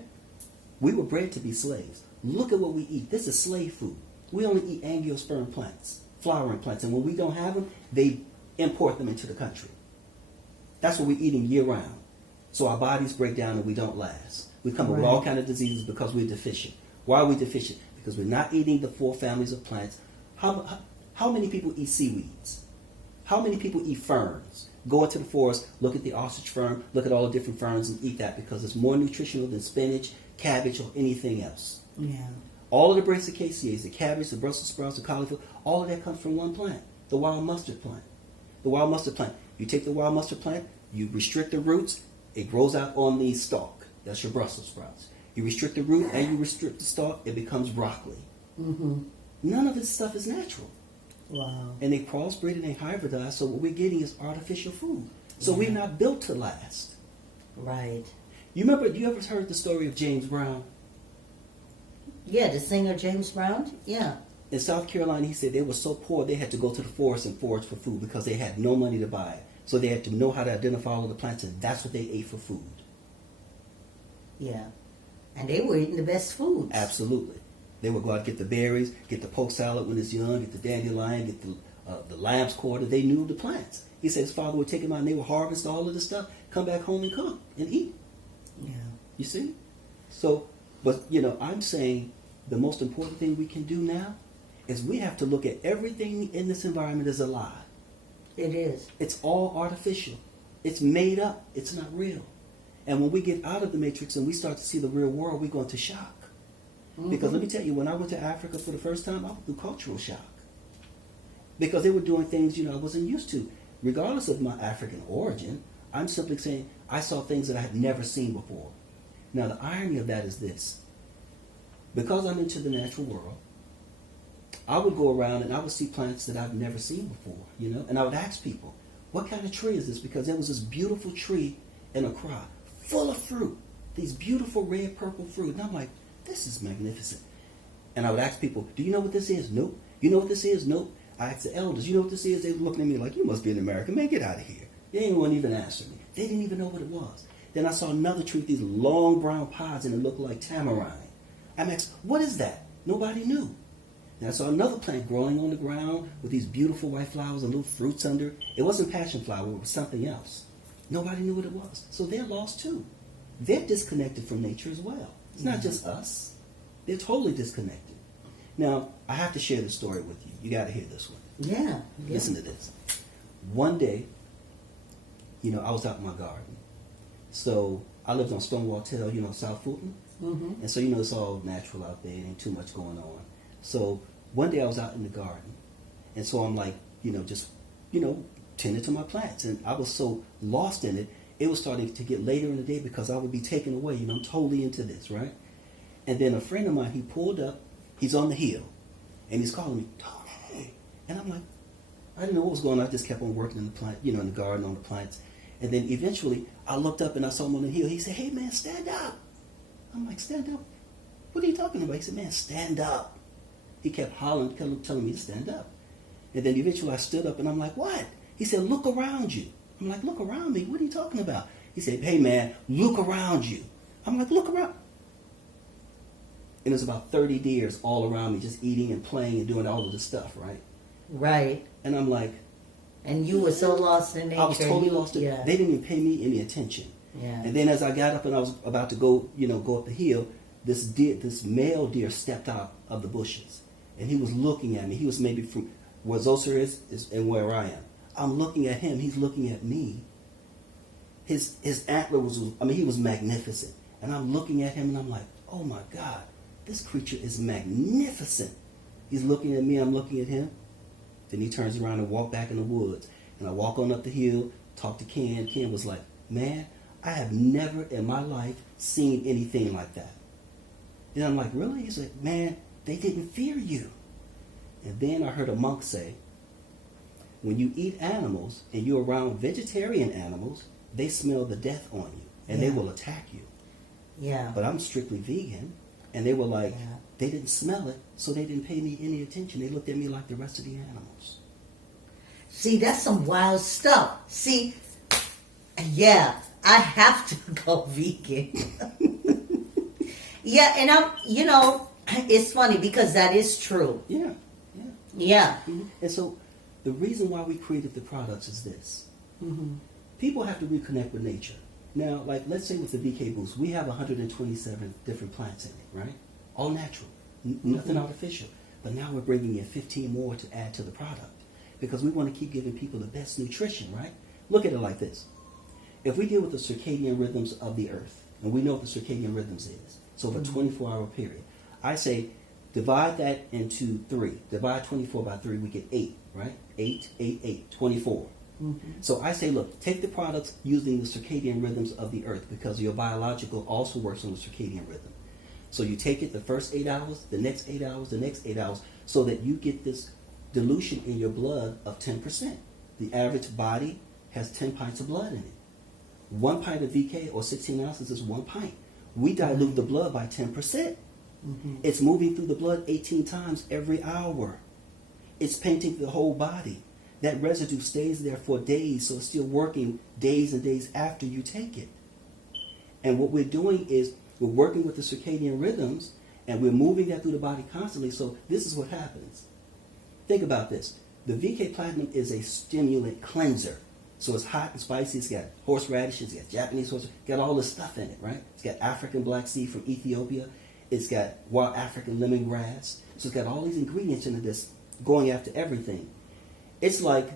We were bred to be slaves. Look at what we eat. This is slave food. We only eat angiosperm plants, flowering plants. And when we don't have them, they import them into the country. That's what we're eating year round. So our bodies break down and we don't last. We come up with all kinds of diseases because we're deficient. Why are we deficient? Because we're not eating the 4 families of plants. How many people eat seaweeds? How many people eat ferns? Go into the forest, look at the ostrich fern, look at all the different ferns and eat that because it's more nutritional than spinach, cabbage, or anything else. Yeah. All of the brassicacées, the cabbage, the Brussels sprouts, the cauliflower, all of that comes from one plant, the wild mustard plant. The wild mustard plant. You take the wild mustard plant, you restrict the roots, it grows out on the stalk. That's your Brussels sprouts. You restrict the root and you restrict the stalk, it becomes broccoli. Mm-hmm. None of this stuff is natural. Wow. And they crossbreed and they hybridize, so what we're getting is artificial food. So we're not built to last. Right. You ever heard the story of James Brown? Yeah, the singer James Brown? Yeah. In South Carolina, he said they were so poor they had to go to the forest and forage for food because they had no money to buy it. So they had to know how to identify all the plants, and that's what they ate for food. Yeah. And they were eating the best foods. Absolutely. They would go out and get the berries, get the poke salad when it's young, get the dandelion, get the lamb's quarter. They knew the plants. He said his father would take them out and they would harvest all of this stuff, come back home and cook and eat. Yeah. You see? So, but, I'm saying the most important thing we can do now is we have to look at everything in this environment as a lie. It is. It's all artificial. It's made up. It's not real. And when we get out of the matrix and we start to see the real world, we go into shock. Mm-hmm. Because let me tell you, when I went to Africa for the first time, I went through cultural shock. Because they were doing things, I wasn't used to. Regardless of my African origin, I'm simply saying I saw things that I had never seen before. Now, the irony of that is this. Because I'm into the natural world, I would go around and I would see plants that I've never seen before, and I would ask people, what kind of tree is this? Because there was this beautiful tree in a crop, full of fruit, these beautiful red, purple fruit. And I'm like, this is magnificent. And I would ask people, do you know what this is? Nope. You know what this is? Nope. I asked the elders, you know what this is? They were looking at me like, you must be an American. Man, get out of here. They didn't want to even answer me. They didn't even know what it was. Then I saw another tree with these long brown pods and it looked like tamarind. I asked, what is that? Nobody knew. And I saw another plant growing on the ground with these beautiful white flowers and little fruits under. It wasn't passion flower, it was something else. Nobody knew what it was. So they're lost too. They're disconnected from nature as well. It's not just us. They're totally disconnected. Now, I have to share this story with you. You got to hear this one. Yeah. Listen to this. One day, I was out in my garden. So I lived on Stonewall Hill, South Fulton. Mm-hmm. And so, it's all natural out there. Ain't too much going on. So one day I was out in the garden. And so I'm like, tending to my plants. And I was so lost in it, it was starting to get later in the day because I would be taken away. I'm totally into this, right? And then a friend of mine, he pulled up. He's on the hill. And he's calling me, Tony. And I'm like, I didn't know what was going on. I just kept on working in the plant, in the garden on the plants. And then eventually I looked up and I saw him on the hill. He said, hey, man, stand up. I'm like, stand up? What are you talking about? He said, man, stand up. He kept hollering, kept telling me to stand up. And then eventually I stood up and I'm like, what? He said, look around you. I'm like, look around me? What are you talking about? He said, hey, man, look around you. I'm like, look around. And there's about 30 deers all around me just eating and playing and doing all of this stuff, right? Right. And I'm like... And you were so lost in nature. I was totally lost in yeah. They didn't even pay me any attention. Yeah. And then as I got up and I was about to go up the hill, this male deer stepped out of the bushes. And he was looking at me. He was maybe from where Zoser is and where I am. I'm looking at him. He's looking at me. His antler he was magnificent. And I'm looking at him and I'm like, oh my God, this creature is magnificent. He's looking at me. I'm looking at him. Then he turns around and walks back in the woods. And I walk on up the hill, talk to Ken. Ken was like, man, I have never in my life seen anything like that. And I'm like, really? He's like, man, they didn't fear you. And then I heard a monk say, when you eat animals and you're around vegetarian animals, they smell the death on you and they will attack you. Yeah. But I'm strictly vegan. And they were like, they didn't smell it, so they didn't pay me any attention. They looked at me like the rest of the animals. See, that's some wild stuff. See, yeah, I have to go vegan. Yeah, and it's funny because that is true. Yeah. Yeah. Mm-hmm. And so the reason why we created the products is this. Mm-hmm. People have to reconnect with nature. Now, like, let's say with the VK Boost, we have 127 different plants in it, right? All natural, nothing artificial. But now we're bringing in 15 more to add to the product because we want to keep giving people the best nutrition, right? Look at it like this. If we deal with the circadian rhythms of the earth, and we know what the circadian rhythms is, so for a 24-hour period, I say divide that into 3. Divide 24 by 3, we get 8, right? 8, 8, 8, 24. Mm-hmm. So I say, look, take the products using the circadian rhythms of the earth because your biological also works on the circadian rhythm. So you take it the first 8 hours, the next 8 hours, the next 8 hours, so that you get this dilution in your blood of 10%. The average body has 10 pints of blood in it. 1 pint of VK or 16 ounces is 1 pint. We dilute the blood by 10%. Mm-hmm. It's moving through the blood 18 times every hour. It's painting the whole body. That residue stays there for days, so it's still working days and days after you take it. And what we're doing is we're working with the circadian rhythms, and we're moving that through the body constantly, so this is what happens. Think about this. The VK Platinum is a stimulant cleanser. So it's hot and spicy. It's got horseradish. It's got Japanese horseradish. It's got all this stuff in it, right? It's got African black seed from Ethiopia. It's got wild African lemongrass. So it's got all these ingredients into this going after everything. It's like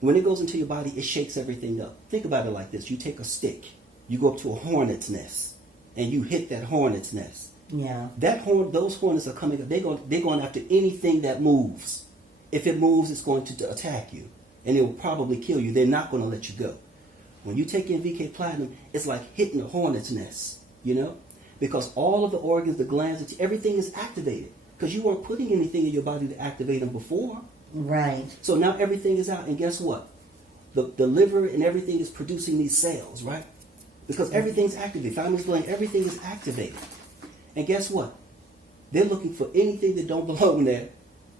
when it goes into your body, it shakes everything up. Think about it like this. You take a stick. You go up to a hornet's nest, and you hit that hornet's nest. Yeah. Those hornets are coming up. They're going after anything that moves. If it moves, it's going to attack you, and it will probably kill you. They're not going to let you go. When you take in VK Platinum, it's like hitting a hornet's nest, because all of the organs, the glands, everything is activated because you weren't putting anything in your body to activate them before. Right. So now everything is out, and guess what? The liver and everything is producing these cells, right? Because everything's activated. Thymus gland, everything is activated. And guess what? They're looking for anything that don't belong there.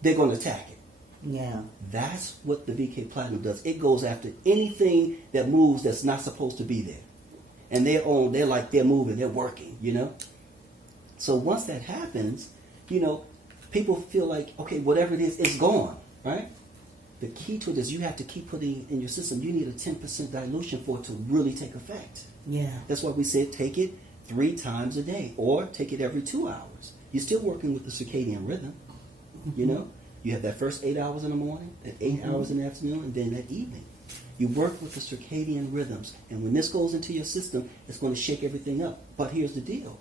They're going to attack it. Yeah. That's what the VK Platinum does. It goes after anything that moves that's not supposed to be there. And they're moving, they're working, So once that happens, people feel like, okay, whatever it is, it's gone, right? The key to it is you have to keep putting in your system. You need a 10% dilution for it to really take effect. Yeah. That's why we said take it 3 times a day or take it every 2 hours. You're still working with the circadian rhythm. You know, you have that first 8 hours in the morning, that 8 hours in the afternoon, and then that evening. You work with the circadian rhythms. And when this goes into your system, it's going to shake everything up. But here's the deal.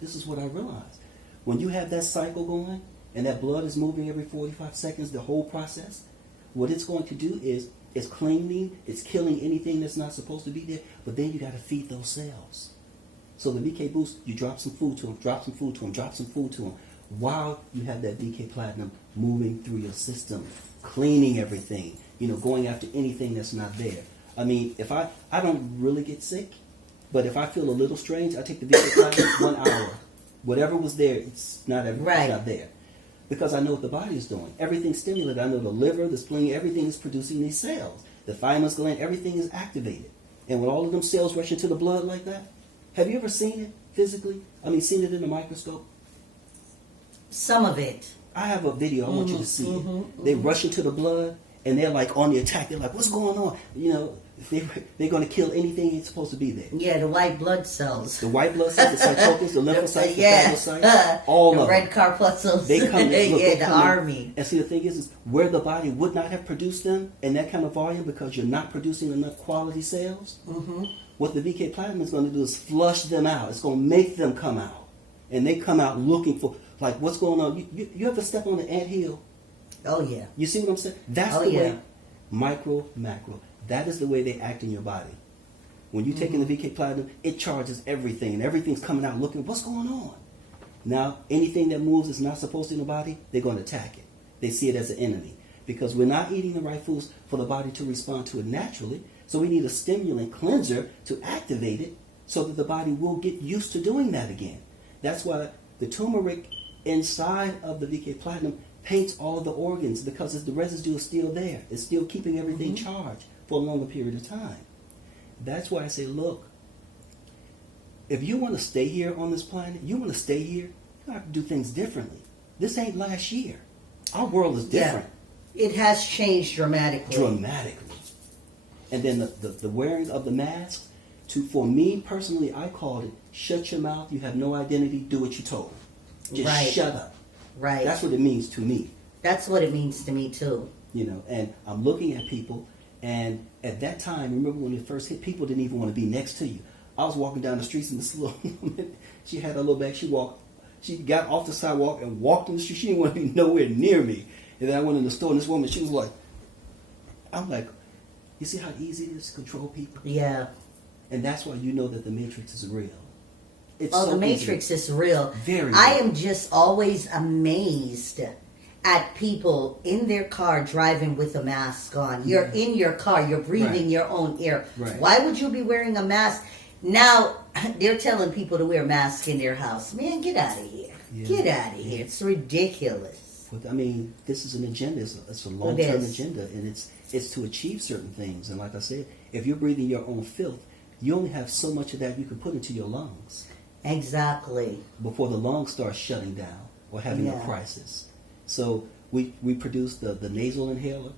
This is what I realized. When you have that cycle going and that blood is moving every 45 seconds, the whole process, what it's going to do is it's cleaning, it's killing anything that's not supposed to be there, but then you got to feed those cells. So the BK Boost, you drop some food to them, drop some food to them, drop some food to them, while you have that BK Platinum moving through your system, cleaning everything, you know, going after anything that's not there. I mean, if I don't really get sick, but if I feel a little strange, I take the BK Platinum 1 hour. Whatever was there, it's not it's not there. Because I know what the body is doing. Everything's stimulated. I know the liver, the spleen, everything is producing these cells. The thymus gland, everything is activated. And when all of them cells rush into the blood like that, have you ever seen it physically? I mean, seen it in a microscope? Some of it. I have a video. I want you to see it. They rush into the blood, and they're like on the attack. They're like, what's going on? You know, they're going to kill anything that's supposed to be there. Yeah, the white blood cells. The white blood cells, the cytokines, the lymphocytes, the phagocytes, all the of red them. corpuscles. They come in, the army. And see, the thing is where the body would not have produced them in that kind of volume because you're not producing enough quality cells, what the BK Platinum is going to do is flush them out. It's going to make them come out. And they come out looking for, like, what's going on? You ever step on an anthill? Oh, yeah. You see what I'm saying? That's the way, micro, macro. That is the way they act in your body. When you take in the BK Platinum, it charges everything, and everything's coming out looking, what's going on? Now, anything that moves that's not supposed to in the body, they're going to attack it. They see it as an enemy. Because we're not eating the right foods for the body to respond to it naturally. So we need a stimulant cleanser to activate it so that the body will get used to doing that again. That's why the turmeric inside of the BK Platinum paints all of the organs because the residue is still there. It's still keeping everything charged for a longer period of time. That's why I say, look, if you want to stay here on this planet, you want to stay here, you have to do things differently. This ain't last year. Our world is different. Yeah. It has changed dramatically. Dramatically. And then the wearing of the mask, for me personally, I called it, shut your mouth, you have no identity, do what you're told. Just shut up. Right. That's what it means to me. That's what it means to me, too. You know, and I'm looking at people, and at that time, remember when it first hit, people didn't even want to be next to you. I was walking down the streets, and this little woman, she had her little bag, she got off the sidewalk and walked in the street. She didn't want to be nowhere near me. And then I went in the store, and this woman, she was like, I'm like, you see how easy it is to control people? Yeah. And that's why you know that the Matrix is real. It's the Matrix is real. Very real. I am just always amazed at people in their car driving with a mask on. You're in your car. You're breathing your own air. Right. Why would you be wearing a mask? Now, they're telling people to wear masks in their house. Man, get out of here. Yeah. Get out of here. It's ridiculous. But, I mean, this is an agenda. It's a long-term agenda, and it's to achieve certain things. And like I said, if you're breathing your own filth, you only have so much of that you can put into your lungs. Exactly. Before the lungs start shutting down or having a crisis. So we produce the nasal inhaler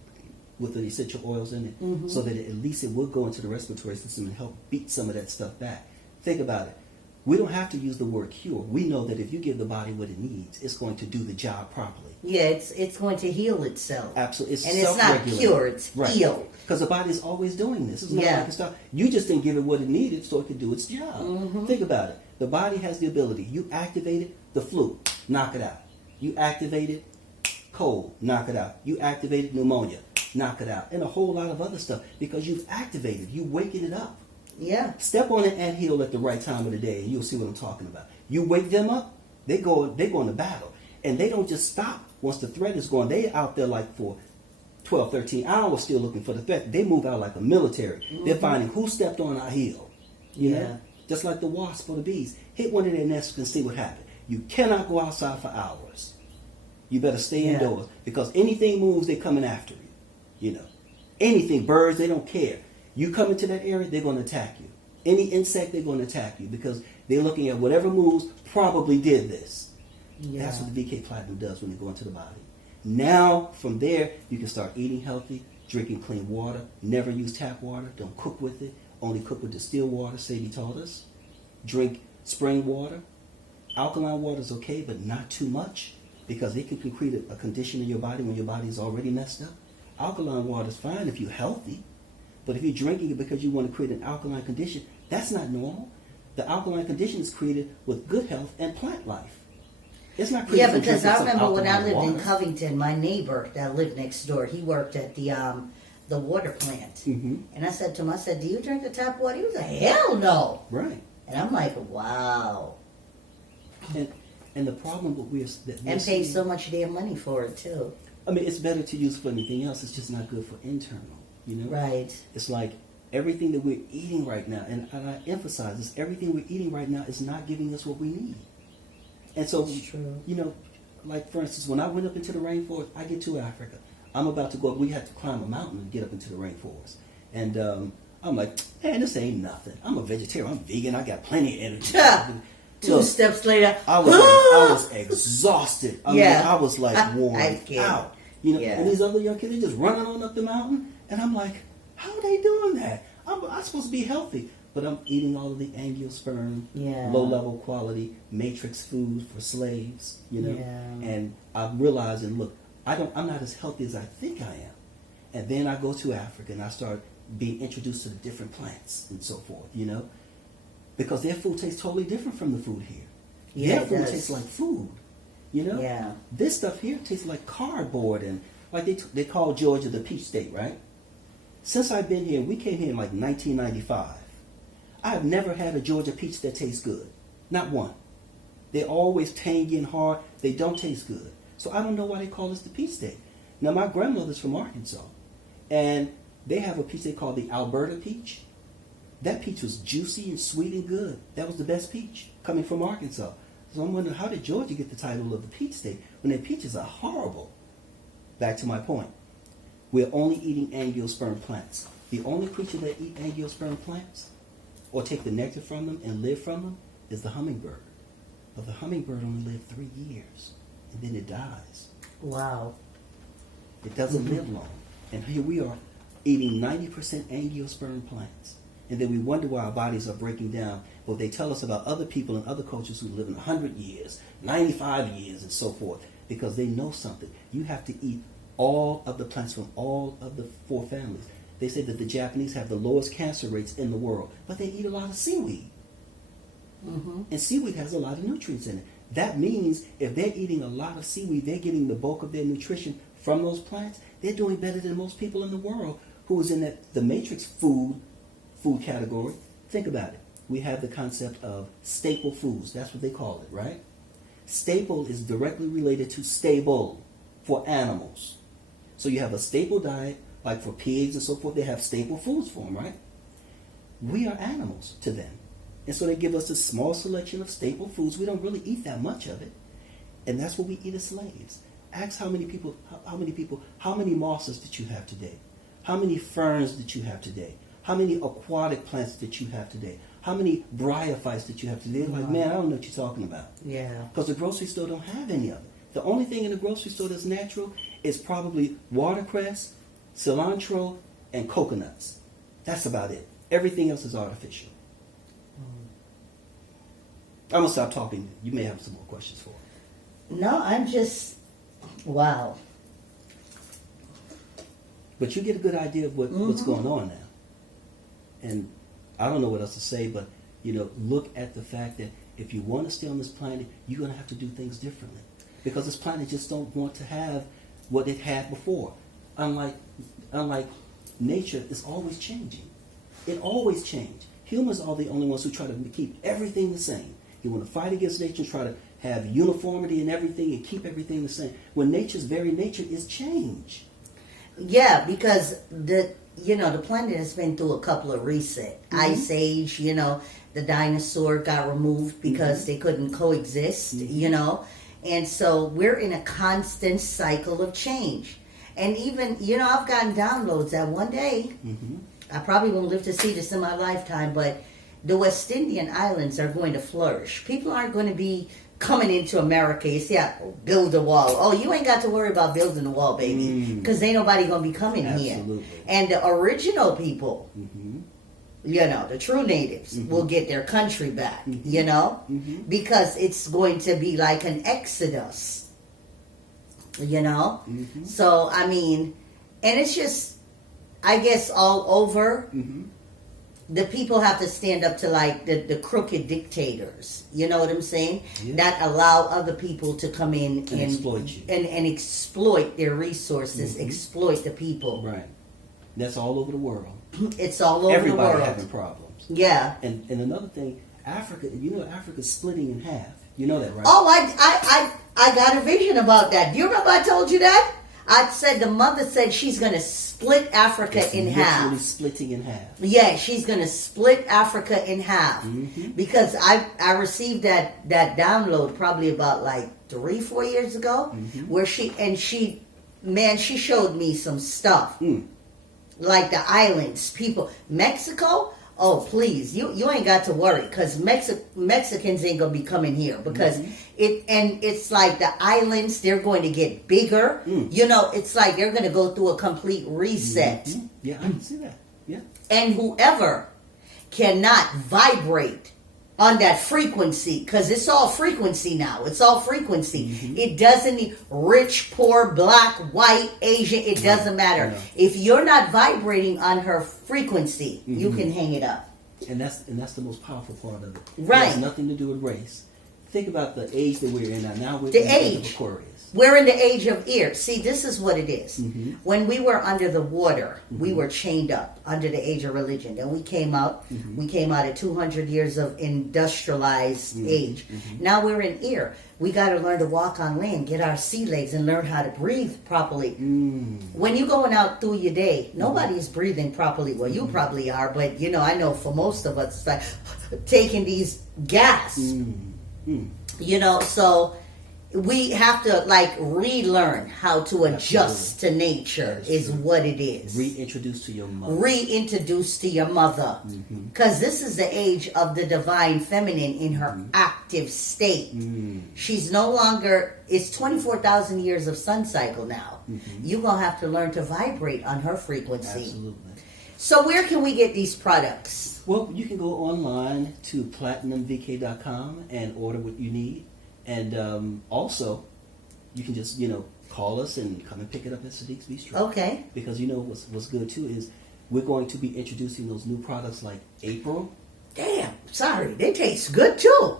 with the essential oils in it so that at least it will go into the respiratory system and help beat some of that stuff back. Think about it. We don't have to use the word cure. We know that if you give the body what it needs, it's going to do the job properly. Yeah, it's going to heal itself. Absolutely. It's not cure, it's heal. Because the body is always doing this. It's not like it's not. You just didn't give it what it needed so it could do its job. Think about it. The body has the ability. You activated the flu, knock it out. You activated cold, knock it out. You activated pneumonia, knock it out. And a whole lot of other stuff because you've activated. You waking it up. Yeah. Step on an anthill at the right time of the day and you'll see what I'm talking about. You wake them up, they go into battle. And they don't just stop once the threat is going. They out there like for 12, 13 hours still looking for the threat. They move out like a military. They're finding who stepped on our heel. You know? Just like the wasp or the bees. Hit one of their nests and see what happened. You cannot go outside for hours. You better stay indoors. Because anything moves, they're coming after you. You know. Anything, birds, they don't care. You come into that area, they're going to attack you. Any insect, they're going to attack you. Because they're looking at whatever moves probably did this. That's what the VK Platinum does when they go into the body. Now, from there, you can start eating healthy, drinking clean water, never use tap water, don't cook with it, only cook with distilled water, Sadie taught us. Drink spring water. Alkaline water is okay, but not too much, because it can create a condition in your body when your body is already messed up. Alkaline water is fine if you're healthy, but if you're drinking it because you want to create an alkaline condition, that's not normal. The alkaline condition is created with good health and plant life. It's not created from because drinking I some remember when I alkaline lived in water. Covington, my neighbor that lived next door, he worked at the water plant. Mm-hmm. And I said to him, I said, do you drink the tap water? He was like, hell no. Right. And I'm like, wow. And the problem that we're And pay so much damn money for it, too. I mean, it's better to use for anything else. It's just not good for internal, you know? Right. It's like everything that we're eating right now, and I emphasize this, everything we're eating right now is not giving us what we need. And so, It's true. you know, like for instance, when I went up into the rainforest, I get to Africa. I'm about to go, we had to climb a mountain to get up into the rainforest. And I'm like, man, this ain't nothing. I'm a vegetarian, I'm vegan, I got plenty of energy. Two steps later, I was exhausted. I mean, I was like worn out. You know, and these other young kids, they just running on up the mountain, and I'm like, how are they doing that? I'm supposed to be healthy, but I'm eating all of the angiosperm, low-level quality matrix food for slaves. You know, and I'm realizing, look, I'm not as healthy as I think I am. And then I go to Africa and I start being introduced to the different plants and so forth. You know, because their food tastes totally different from the food here. Their food tastes like food. You know? Yeah. This stuff here tastes like cardboard, and like they call Georgia the peach state, right? Since I've been here, we came here in like 1995. I have never had a Georgia peach that tastes good. Not one. They're always tangy and hard. They don't taste good. So I don't know why they call us the peach state. Now, my grandmother's from Arkansas, and they have a peach they call the Alberta peach. That peach was juicy and sweet and good. That was the best peach coming from Arkansas. So I'm wondering, how did Georgia get the title of the peach state when their peaches are horrible? Back to my point. We're only eating angiosperm plants. The only creature that eat angiosperm plants or take the nectar from them and live from them is the hummingbird. But the hummingbird only lives 3 years, and then it dies. Wow. It doesn't live long. And here we are eating 90% angiosperm plants. And then we wonder why our bodies are breaking down. But they tell us about other people in other cultures who live in 100 years, 95 years, and so forth, because they know something. You have to eat all of the plants from all of the 4 families. They say that the Japanese have the lowest cancer rates in the world, but they eat a lot of seaweed. Mm-hmm. And seaweed has a lot of nutrients in it. That means if they're eating a lot of seaweed, they're getting the bulk of their nutrition from those plants. They're doing better than most people in the world who is in the matrix food category. Think about it. We have the concept of staple foods. That's what they call it, right? Staple is directly related to stable for animals. So you have a staple diet, like for pigs and so forth, they have staple foods for them, right? We are animals to them. And so they give us a small selection of staple foods. We don't really eat that much of it. And that's what we eat as slaves. Ask how many mosses did you have today? How many ferns did you have today? How many aquatic plants did you have today? How many bryophytes did you have today? They're like, man, I don't know what you're talking about. Yeah. Because the grocery store don't have any of it. The only thing in the grocery store that's natural is probably watercress, cilantro, and coconuts. That's about it. Everything else is artificial. I'm going to stop talking. You may have some more questions for me. No, I'm just, wow. But you get a good idea of what's going on now. And I don't know what else to say, but, look at the fact that if you want to stay on this planet, you're going to have to do things differently. Because this planet just don't want to have what it had before. Unlike nature, it's always changing. It always changes. Humans are the only ones who try to keep everything the same. You want to fight against nature, try to have uniformity in everything and keep everything the same. When nature's very nature is change. Yeah, because the planet has been through a couple of resets. Ice Age, the dinosaur got removed because they couldn't coexist, And so we're in a constant cycle of change. And even, I've gotten downloads that one day, I probably won't live to see this in my lifetime, but the West Indian Islands are going to flourish. People aren't going to be coming into America. You see, build a wall. Oh, you ain't got to worry about building a wall, baby, because ain't nobody gonna be coming here. And the original people, you know, the true natives will get their country back. You know, because it's going to be like an exodus. You know, so I mean, and it's just, I guess, all over. The people have to stand up to like the crooked dictators. You know what I'm saying? Yeah. That allow other people to come in and exploit you. And exploit their resources, exploit the people. Right. That's all over the world. It's all over the world. Everybody having problems. Yeah. And another thing, Africa, you know, Africa's splitting in half. You know that, right? Oh, I got a vision about that. Do you remember I told you that? I said the mother said she's going to split Africa in half. Literally splitting in half. Yeah, she's going to split Africa in half. Because I received that download probably about like 3-4 years ago, where she showed me some stuff. Like the islands, people, Mexico. Oh, please, you ain't got to worry, because Mexicans ain't gonna be coming here, because it's like the islands, they're going to get bigger. You know, it's like they're gonna go through a complete reset. Yeah, I can see that. Yeah. And whoever cannot vibrate on that frequency, because it's all frequency now. It's all frequency. It doesn't need rich, poor, black, white, Asian. It doesn't matter. If you're not vibrating on her frequency, you can hang it up. And that's the most powerful part of it. Right. It has nothing to do with race. Think about the age that we're in now. Now we're the in the age of age. Aquarius. We're in the age of ear. See, this is what it is. When we were under the water, we were chained up under the age of religion. Then we came out. We came out at 200 years of industrialized age. Now we're in ear. We got to learn to walk on land, get our sea legs, and learn how to breathe properly. When you're going out through your day, nobody's breathing properly. Well, you probably are, but you know, I know for most of us, it's like taking these gas. You know, so we have to like relearn how to adjust to nature is what it is. Reintroduce to your mother. Reintroduce to your mother. Because this is the age of the divine feminine in her active state. She's no longer, it's 24,000 years of sun cycle now. You're going to have to learn to vibrate on her frequency. Absolutely. So where can we get these products? Well, you can go online to platinumvk.com and order what you need. And also, you can just, call us and come and pick it up at Sadiq's Bistro. Okay. Because what's good too is we're going to be introducing those new products like April. Damn, sorry, they taste good too.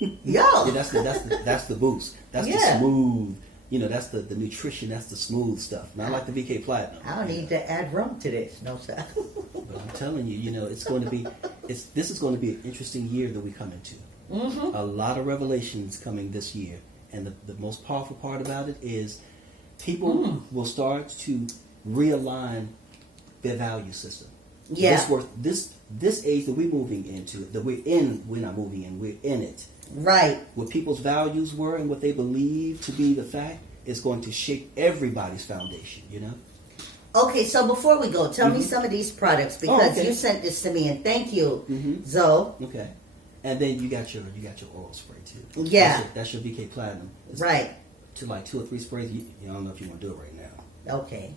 Yo. Yeah, that's the boost. That's the smooth. That's the nutrition. That's the smooth stuff. Not like the VK Platinum. I don't need to add rum to this. No, sir. But I'm telling you, it's going to be. This is going to be an interesting year that we come into. A lot of revelations coming this year, and the most powerful part about it is people will start to realign their value system. Yeah. This age that we're moving into, that we're in, we're not moving in, we're in it. Right. What people's values were and what they believe to be the fact is going to shape everybody's foundation. Okay, so before we go, tell me some of these products, because you sent this to me, and thank you, Zoe. Okay. And then you got your oil spray too. Yeah. That's your VK Platinum. It's right. To like 2 or 3 sprays. I don't know if you want to do it right now. Okay.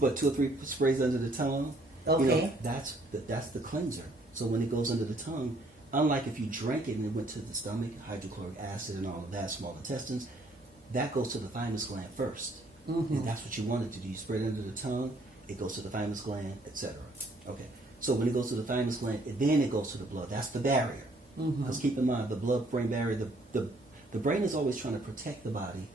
But 2 or 3 sprays under the tongue. Okay. That's the cleanser. So when it goes under the tongue, unlike if you drank it and it went to the stomach, hydrochloric acid and all of that, small intestines, that goes to the thymus gland first. And that's what you want it to do. You spray it under the tongue, it goes to the thymus gland, etc. Okay. So when it goes to the thymus gland, then it goes to the blood. That's the barrier. Because keep in mind, the blood-brain barrier, the brain is always trying to protect the body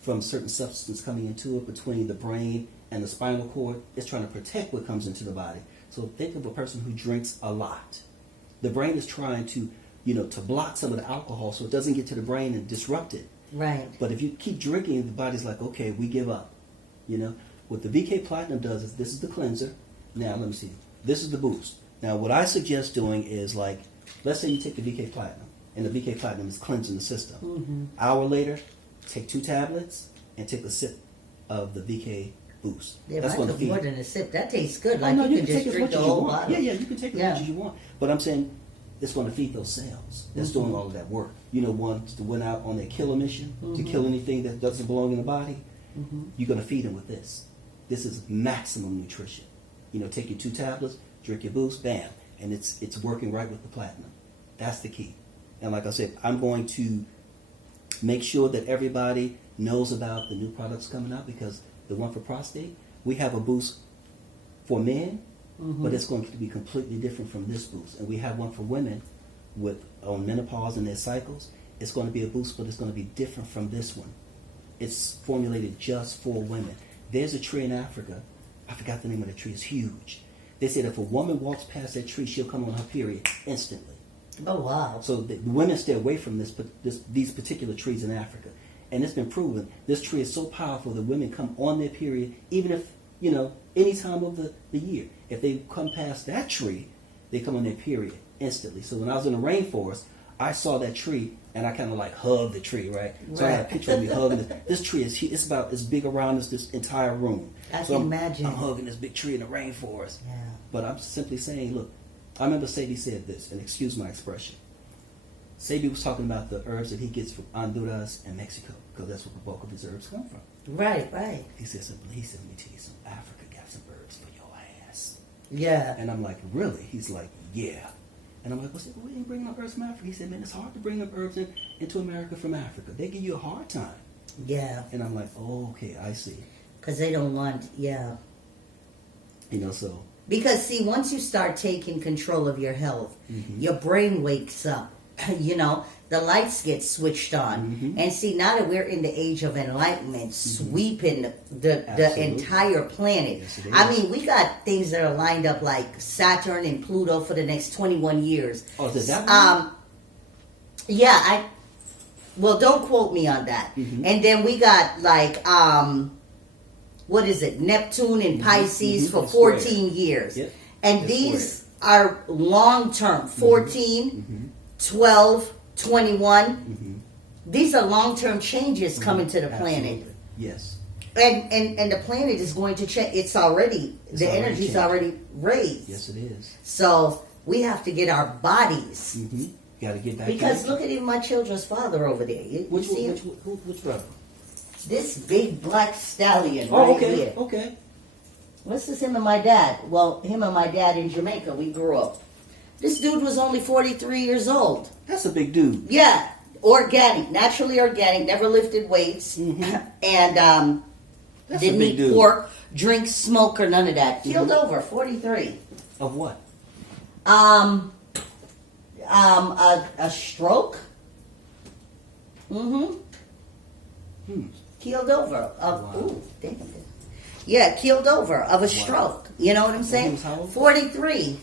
from certain substance coming into it between the brain and the spinal cord. It's trying to protect what comes into the body. So think of a person who drinks a lot. The brain is trying to, to block some of the alcohol so it doesn't get to the brain and disrupt it. Right. But if you keep drinking, the body's like, okay, we give up. What the VK Platinum does is, this is the cleanser. Now, let me see. This is the boost. Now, what I suggest doing is like, let's say you take the VK Platinum, and the VK Platinum is cleansing the system. Hour later, take 2 tablets and take a sip of the VK Boost. Yeah, that's but I took more than a sip. That tastes good. Like, no, you can just drink the whole bottle. Yeah, you can take as much as you want. But I'm saying, it's going to feed those cells that's doing all of that work. You know, ones that went out on their killer mission to kill anything that doesn't belong in the body. You're going to feed them with this. This is maximum nutrition. You know, take your 2 tablets, drink your boost, bam, and it's working right with the platinum. That's the key. And like I said, I'm going to make sure that everybody knows about the new products coming out, because the one for prostate, we have a boost for men, but it's going to be completely different from this boost. And we have one for women on menopause and their cycles. It's going to be a boost, but it's going to be different from this one. It's formulated just for women. There's a tree in Africa. I forgot the name of the tree. It's huge. They said if a woman walks past that tree, she'll come on her period instantly. Oh, wow. So the women stay away from these particular trees in Africa. And it's been proven this tree is so powerful that women come on their period, even if, you know, any time of the year. If they come past that tree, they come on their period instantly. So when I was in the rainforest, I saw that tree and I kind of like hugged the tree, right? So I had a picture of me hugging it. This tree is huge. It's about as big around as this entire room. I can imagine. I'm hugging this big tree in the rainforest. Yeah. But I'm simply saying, look, I remember Sadie said this, and excuse my expression. Sadie was talking about the herbs that he gets from Honduras and Mexico, because that's where the bulk of his herbs come from. Right. He said, let me tell you something. Africa got some herbs for your ass. Yeah. And I'm like, really? He's like, yeah. And I'm like, well, we ain't bringing up herbs from Africa. He said, man, it's hard to bring up herbs into America from Africa. They give you a hard time. Yeah. And I'm like, oh, okay, I see. Because they don't want, yeah. You know, so. Because, see, once you start taking control of your health, your brain wakes up. You know, the lights get switched on. And see, now that we're in the age of enlightenment, sweeping the entire planet. Yes, it is. I mean, we got things that are lined up like Saturn and Pluto for the next 21 years. Oh, is that one? Yeah, well, don't quote me on that. And then we got like, what is it, Neptune and Pisces for 14 years. Yep. And these are long-term, 14, 12, 21. These are long-term changes coming to the planet. Absolutely. Yes. And the planet is going to change. It's already energy's already raised. Yes, it is. So we have to get our bodies. You got to get back. Because look at even my children's father over there. You see him? Which brother? This big black stallion Oh, right okay. here. Okay. This is him and my dad. Well, him and my dad in Jamaica. We grew up. This dude was only 43 years old. That's a big dude. Yeah. Organic. Naturally organic. Never lifted weights. And didn't eat pork, drink, smoke, or none of that. Keeled over. 43. Of what? A stroke. Keeled over of ooh, damn it. Yeah, keeled over of a stroke. You know what I'm saying? How old? 43.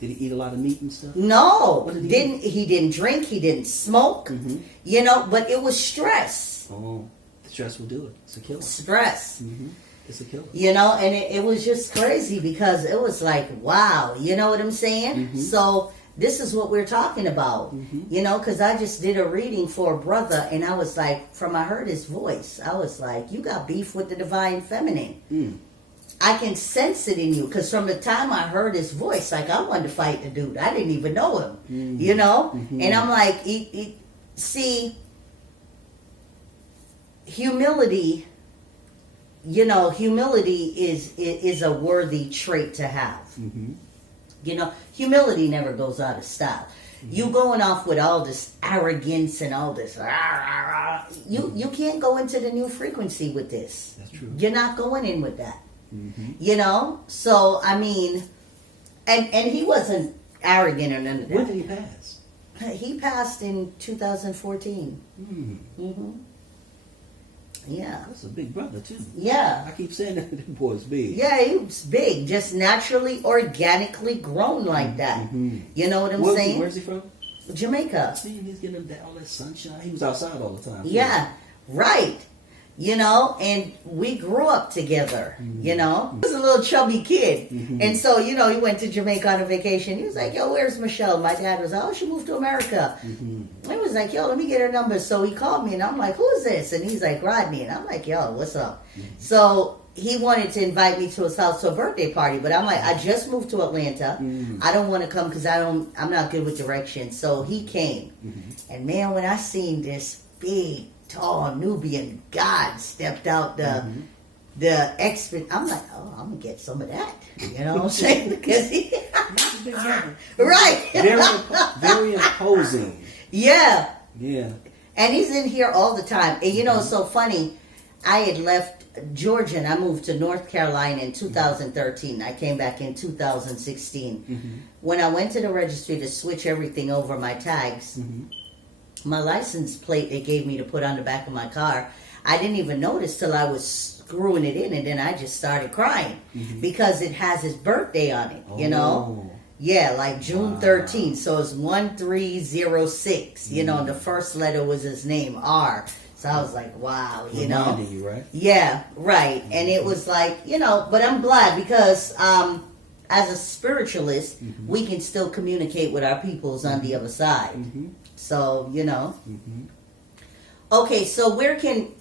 Did he eat a lot of meat and stuff? No, What did he eat? he didn't drink, he didn't smoke. You know, but it was stress. Oh, the stress will do it. It's a killer. Stress. It's a killer. You know, and it was just crazy because it was like, wow, you know what I'm saying? So this is what we're talking about, you know, because I just did a reading for a brother, and I was like, I heard his voice, I was like, you got beef with the divine feminine. I can sense it in you, because from the time I heard his voice, like, I wanted to fight the dude. I didn't even know him, you know? And I'm like, see, humility, you know, humility is a worthy trait to have. You know, humility never goes out of style. You going off with all this arrogance and all this, you can't go into the new frequency with this. That's true. You're not going in with that. You know? So, I mean, and he wasn't arrogant or none of that. When did he pass? He passed in 2014. Yeah. That's a big brother, too. Yeah. I keep saying that the boy's big. Yeah, he was big, just naturally, organically grown like that. You know what I'm saying? Where's he from? Jamaica. See, he's getting all that sunshine. He was outside all the time. Yeah, right. You know, and we grew up together, you know. He was a little chubby kid. And so, you know, he went to Jamaica on a vacation. He was like, yo, where's Michelle? My dad was like, oh, she moved to America. I was like, yo, let me get her number. So he called me, and I'm like, who is this? And he's like, Rodney. And I'm like, yo, what's up? So he wanted to invite me to his house to a birthday party, but I'm like, I just moved to Atlanta. I don't want to come because I'm not good with directions. So he came, and man, when I seen this big, tall Nubian god stepped out the expert, I'm like, oh, I'm gonna get some of that. You know what I'm saying? Because he, right, very imposing. Yeah. Yeah. And he's in here all the time. And you know, it's so funny. I had left Georgia and I moved to North Carolina in 2013. I came back in 2016. When I went to the registry to switch everything over, my tags, my license plate they gave me to put on the back of my car, I didn't even notice till I was screwing it in, and then I just started crying because it has his birthday on it, you know? Yeah, like June 13th. So it's 1306. You know, and the first letter was his name, R. So I was like, wow, you know. Reminding you, right? Yeah, right. And it was like, you know, but I'm glad because as a spiritualist, we can still communicate with our peoples on the other side. So, you know. Okay, so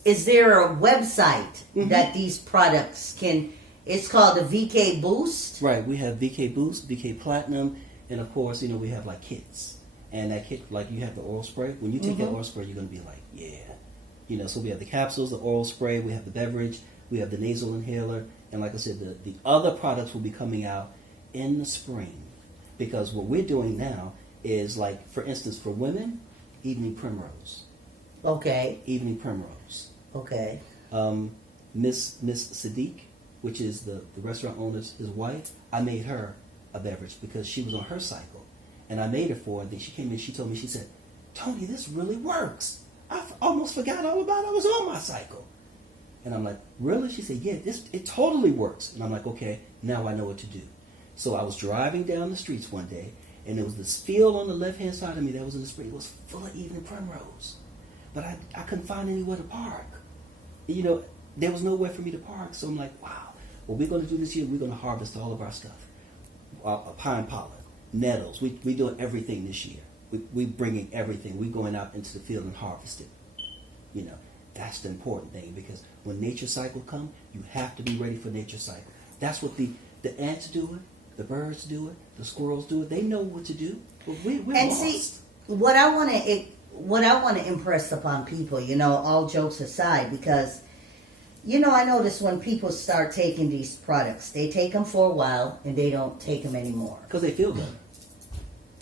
is there a website that these products can, it's called the VK Boost? Right, we have VK Boost, VK Platinum, and of course, you know, we have like kits. And that kit, like you have the oral spray. When you take that oral spray, you're going to be like, yeah. You know, so we have the capsules, the oral spray, we have the beverage, we have the nasal inhaler, and like I said, the other products will be coming out in the spring. Because what we're doing now is like, for instance, for women, evening primrose. Okay. Evening primrose. Okay. Miss Sadiq, which is the restaurant owner's his wife, I made her a beverage because she was on her cycle. And I made it for her. Then she came in, she told me, she said, Tony, this really works. I almost forgot all about it. I was on my cycle. And I'm like, really? She said, yeah, it totally works. And I'm like, okay, now I know what to do. So I was driving down the streets one day, and there was this field on the left-hand side of me that was in the spring. It was full of evening primrose. But I couldn't find anywhere to park. You know, there was nowhere for me to park. So I'm like, wow, what we're going to do this year, we're going to harvest all of our stuff. Pine pollen, nettles. We're doing everything this year. We're bringing everything. We're going out into the field and harvesting. You know, that's the important thing, because when nature cycle comes, you have to be ready for nature cycle. That's what the ants do it, the birds do it, the squirrels do it. They know what to do. But we're and lost. see, what I want to impress upon people, you know, all jokes aside, because, you know, I notice when people start taking these products, they take them for a while and they don't take them anymore. Because they feel better.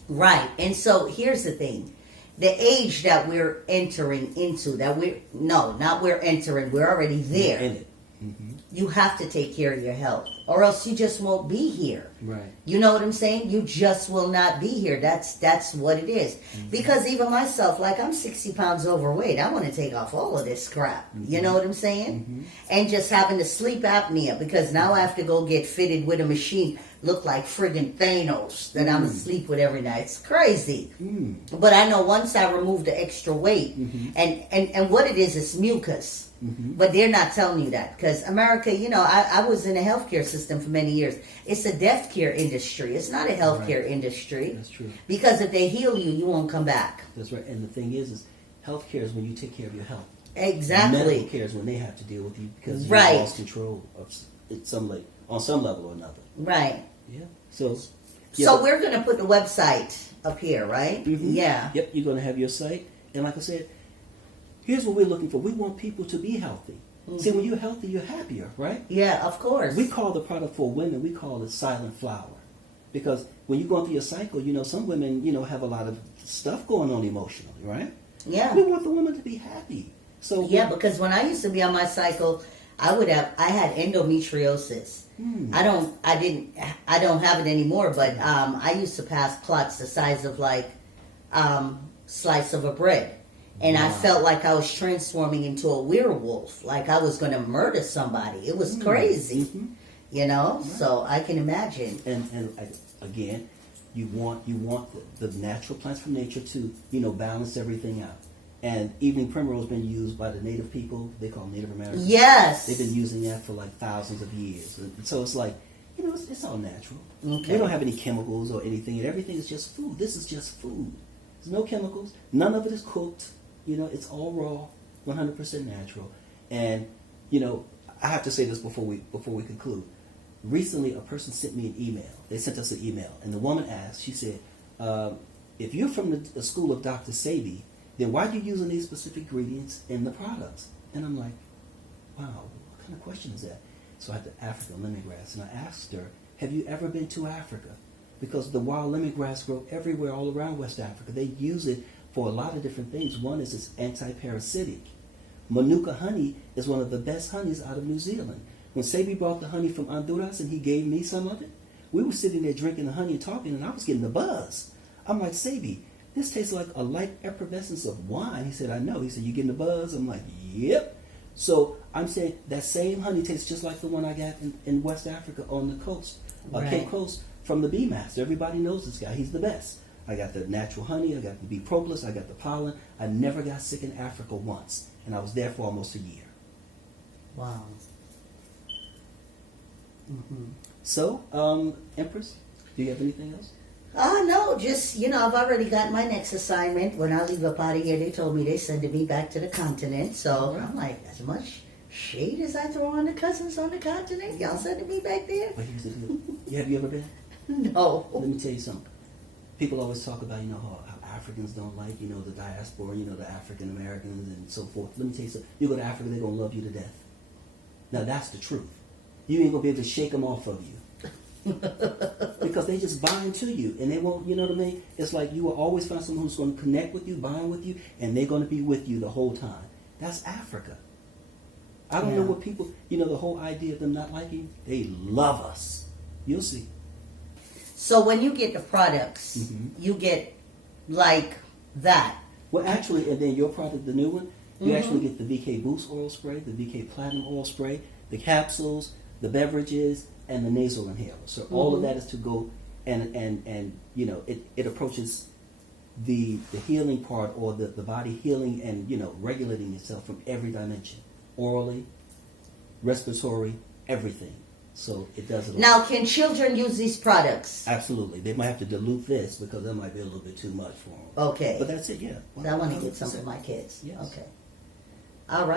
Right. And so here's the thing. The age that we're entering into, we're already there. In it. You have to take care of your health, or else you just won't be here. Right. You know what I'm saying? You just will not be here. That's what it is. Because even myself, like, I'm 60 pounds overweight. I want to take off all of this crap. You know what I'm saying? And just having the sleep apnea, because now I have to go get fitted with a machine, look like friggin' Thanos, that I'm asleep with every night. It's crazy. But I know once I remove the extra weight, and what it is mucus. But they're not telling you that, because America, you know, I was in a healthcare system for many years. It's a death care industry. It's not a healthcare industry. That's true. Because if they heal you, you won't come back. That's right. And the thing is healthcare is when you take care of your health. Exactly. Medical care is when they have to deal with you because you Right. lost control of it on some level or another. Right. Yeah. So We're going to put the website up here, right? Yeah. Yep. You're going to have your site, and like I said, here's what we're looking for. We want people to be healthy. See, when you're healthy, you're happier, right? Yeah, of course. We call the product for women, we call it silent flower. Because when you're going through your cycle, you know, some women, you know, have a lot of stuff going on emotionally, right? Yeah. We want the women to be happy. So yeah, because when I used to be on my cycle, I had endometriosis. I don't have it anymore, but I used to pass clots the size of like slice of a bread. And I felt like I was transforming into a werewolf, like I was going to murder somebody. It was crazy, you know. Right. So I can imagine. And again, you want the natural plants from nature to, you know, balance everything out. And evening primrose has been used by the native people. They call Native Americans. Yes, they've been using that for like thousands of years. And so it's like, you know, it's all natural. Okay. We don't have any chemicals or anything, and everything is just food. This is just food. There's no chemicals. None of it is cooked. You know, it's all raw, 100% natural. And, you know, I have to say this before we conclude. Recently, a person sent me an email. They sent us an email, and the woman asked. She said, "If you're from the school of Dr. Sebi, then why are you using these specific ingredients in the products?" And I'm like, "Wow, what kind of question is that?" So I had the African lemongrass, and I asked her, "Have you ever been to Africa?" Because the wild lemongrass grow everywhere, all around West Africa. They use it for a lot of different things. One is it's anti-parasitic. Manuka honey is one of the best honeys out of New Zealand. When Sebi brought the honey from Honduras and he gave me some of it, we were sitting there drinking the honey and talking, and I was getting the buzz. I'm like, "Sebi, this tastes like a light effervescence of wine." He said, "I know." He said, "You getting the buzz?" I'm like, "Yep." So I'm saying that same honey tastes just like the one I got in West Africa on the coast, Cape Coast, from the Bee Master. Everybody knows this guy. He's the best. I got the natural honey. I got the bee propolis. I got the pollen. I never got sick in Africa once, and I was there for almost a year. Wow. Mm-hmm. So, Empress, do you have anything else? No, just, I've already got my next assignment. When I leave up out of here, they told me they're sending me back to the continent. So I'm like, as much shade as I throw on the cousins on the continent, y'all sending me back there? But here's the deal. Have you ever been? No. Let me tell you something. People always talk about, how Africans don't like, the diaspora, the African Americans and so forth. Let me tell you something. You go to Africa, they're going to love you to death. Now, that's the truth. You ain't going to be able to shake them off of you. Because they just bind to you. And they won't, you know what I mean? It's like you will always find someone who's going to connect with you, bind with you, and they're going to be with you the whole time. That's Africa. I don't know what people, the whole idea of them not liking, they love us. You'll see. So when you get the products, you get like that. Well, actually, and then your product, the new one, you actually get the VK Boost oil spray, the VK Platinum oil spray, the capsules, the beverages, and the nasal inhaler. So all of that is to go and it approaches the healing part, or the body healing and regulating itself from every dimension, orally, respiratory, everything. So it does it all. Now, can children use these products? Absolutely. They might have to dilute this because that might be a little bit too much for them. Okay. But that's it, yeah. I want to get some for my kids. Yes. Okay. All right.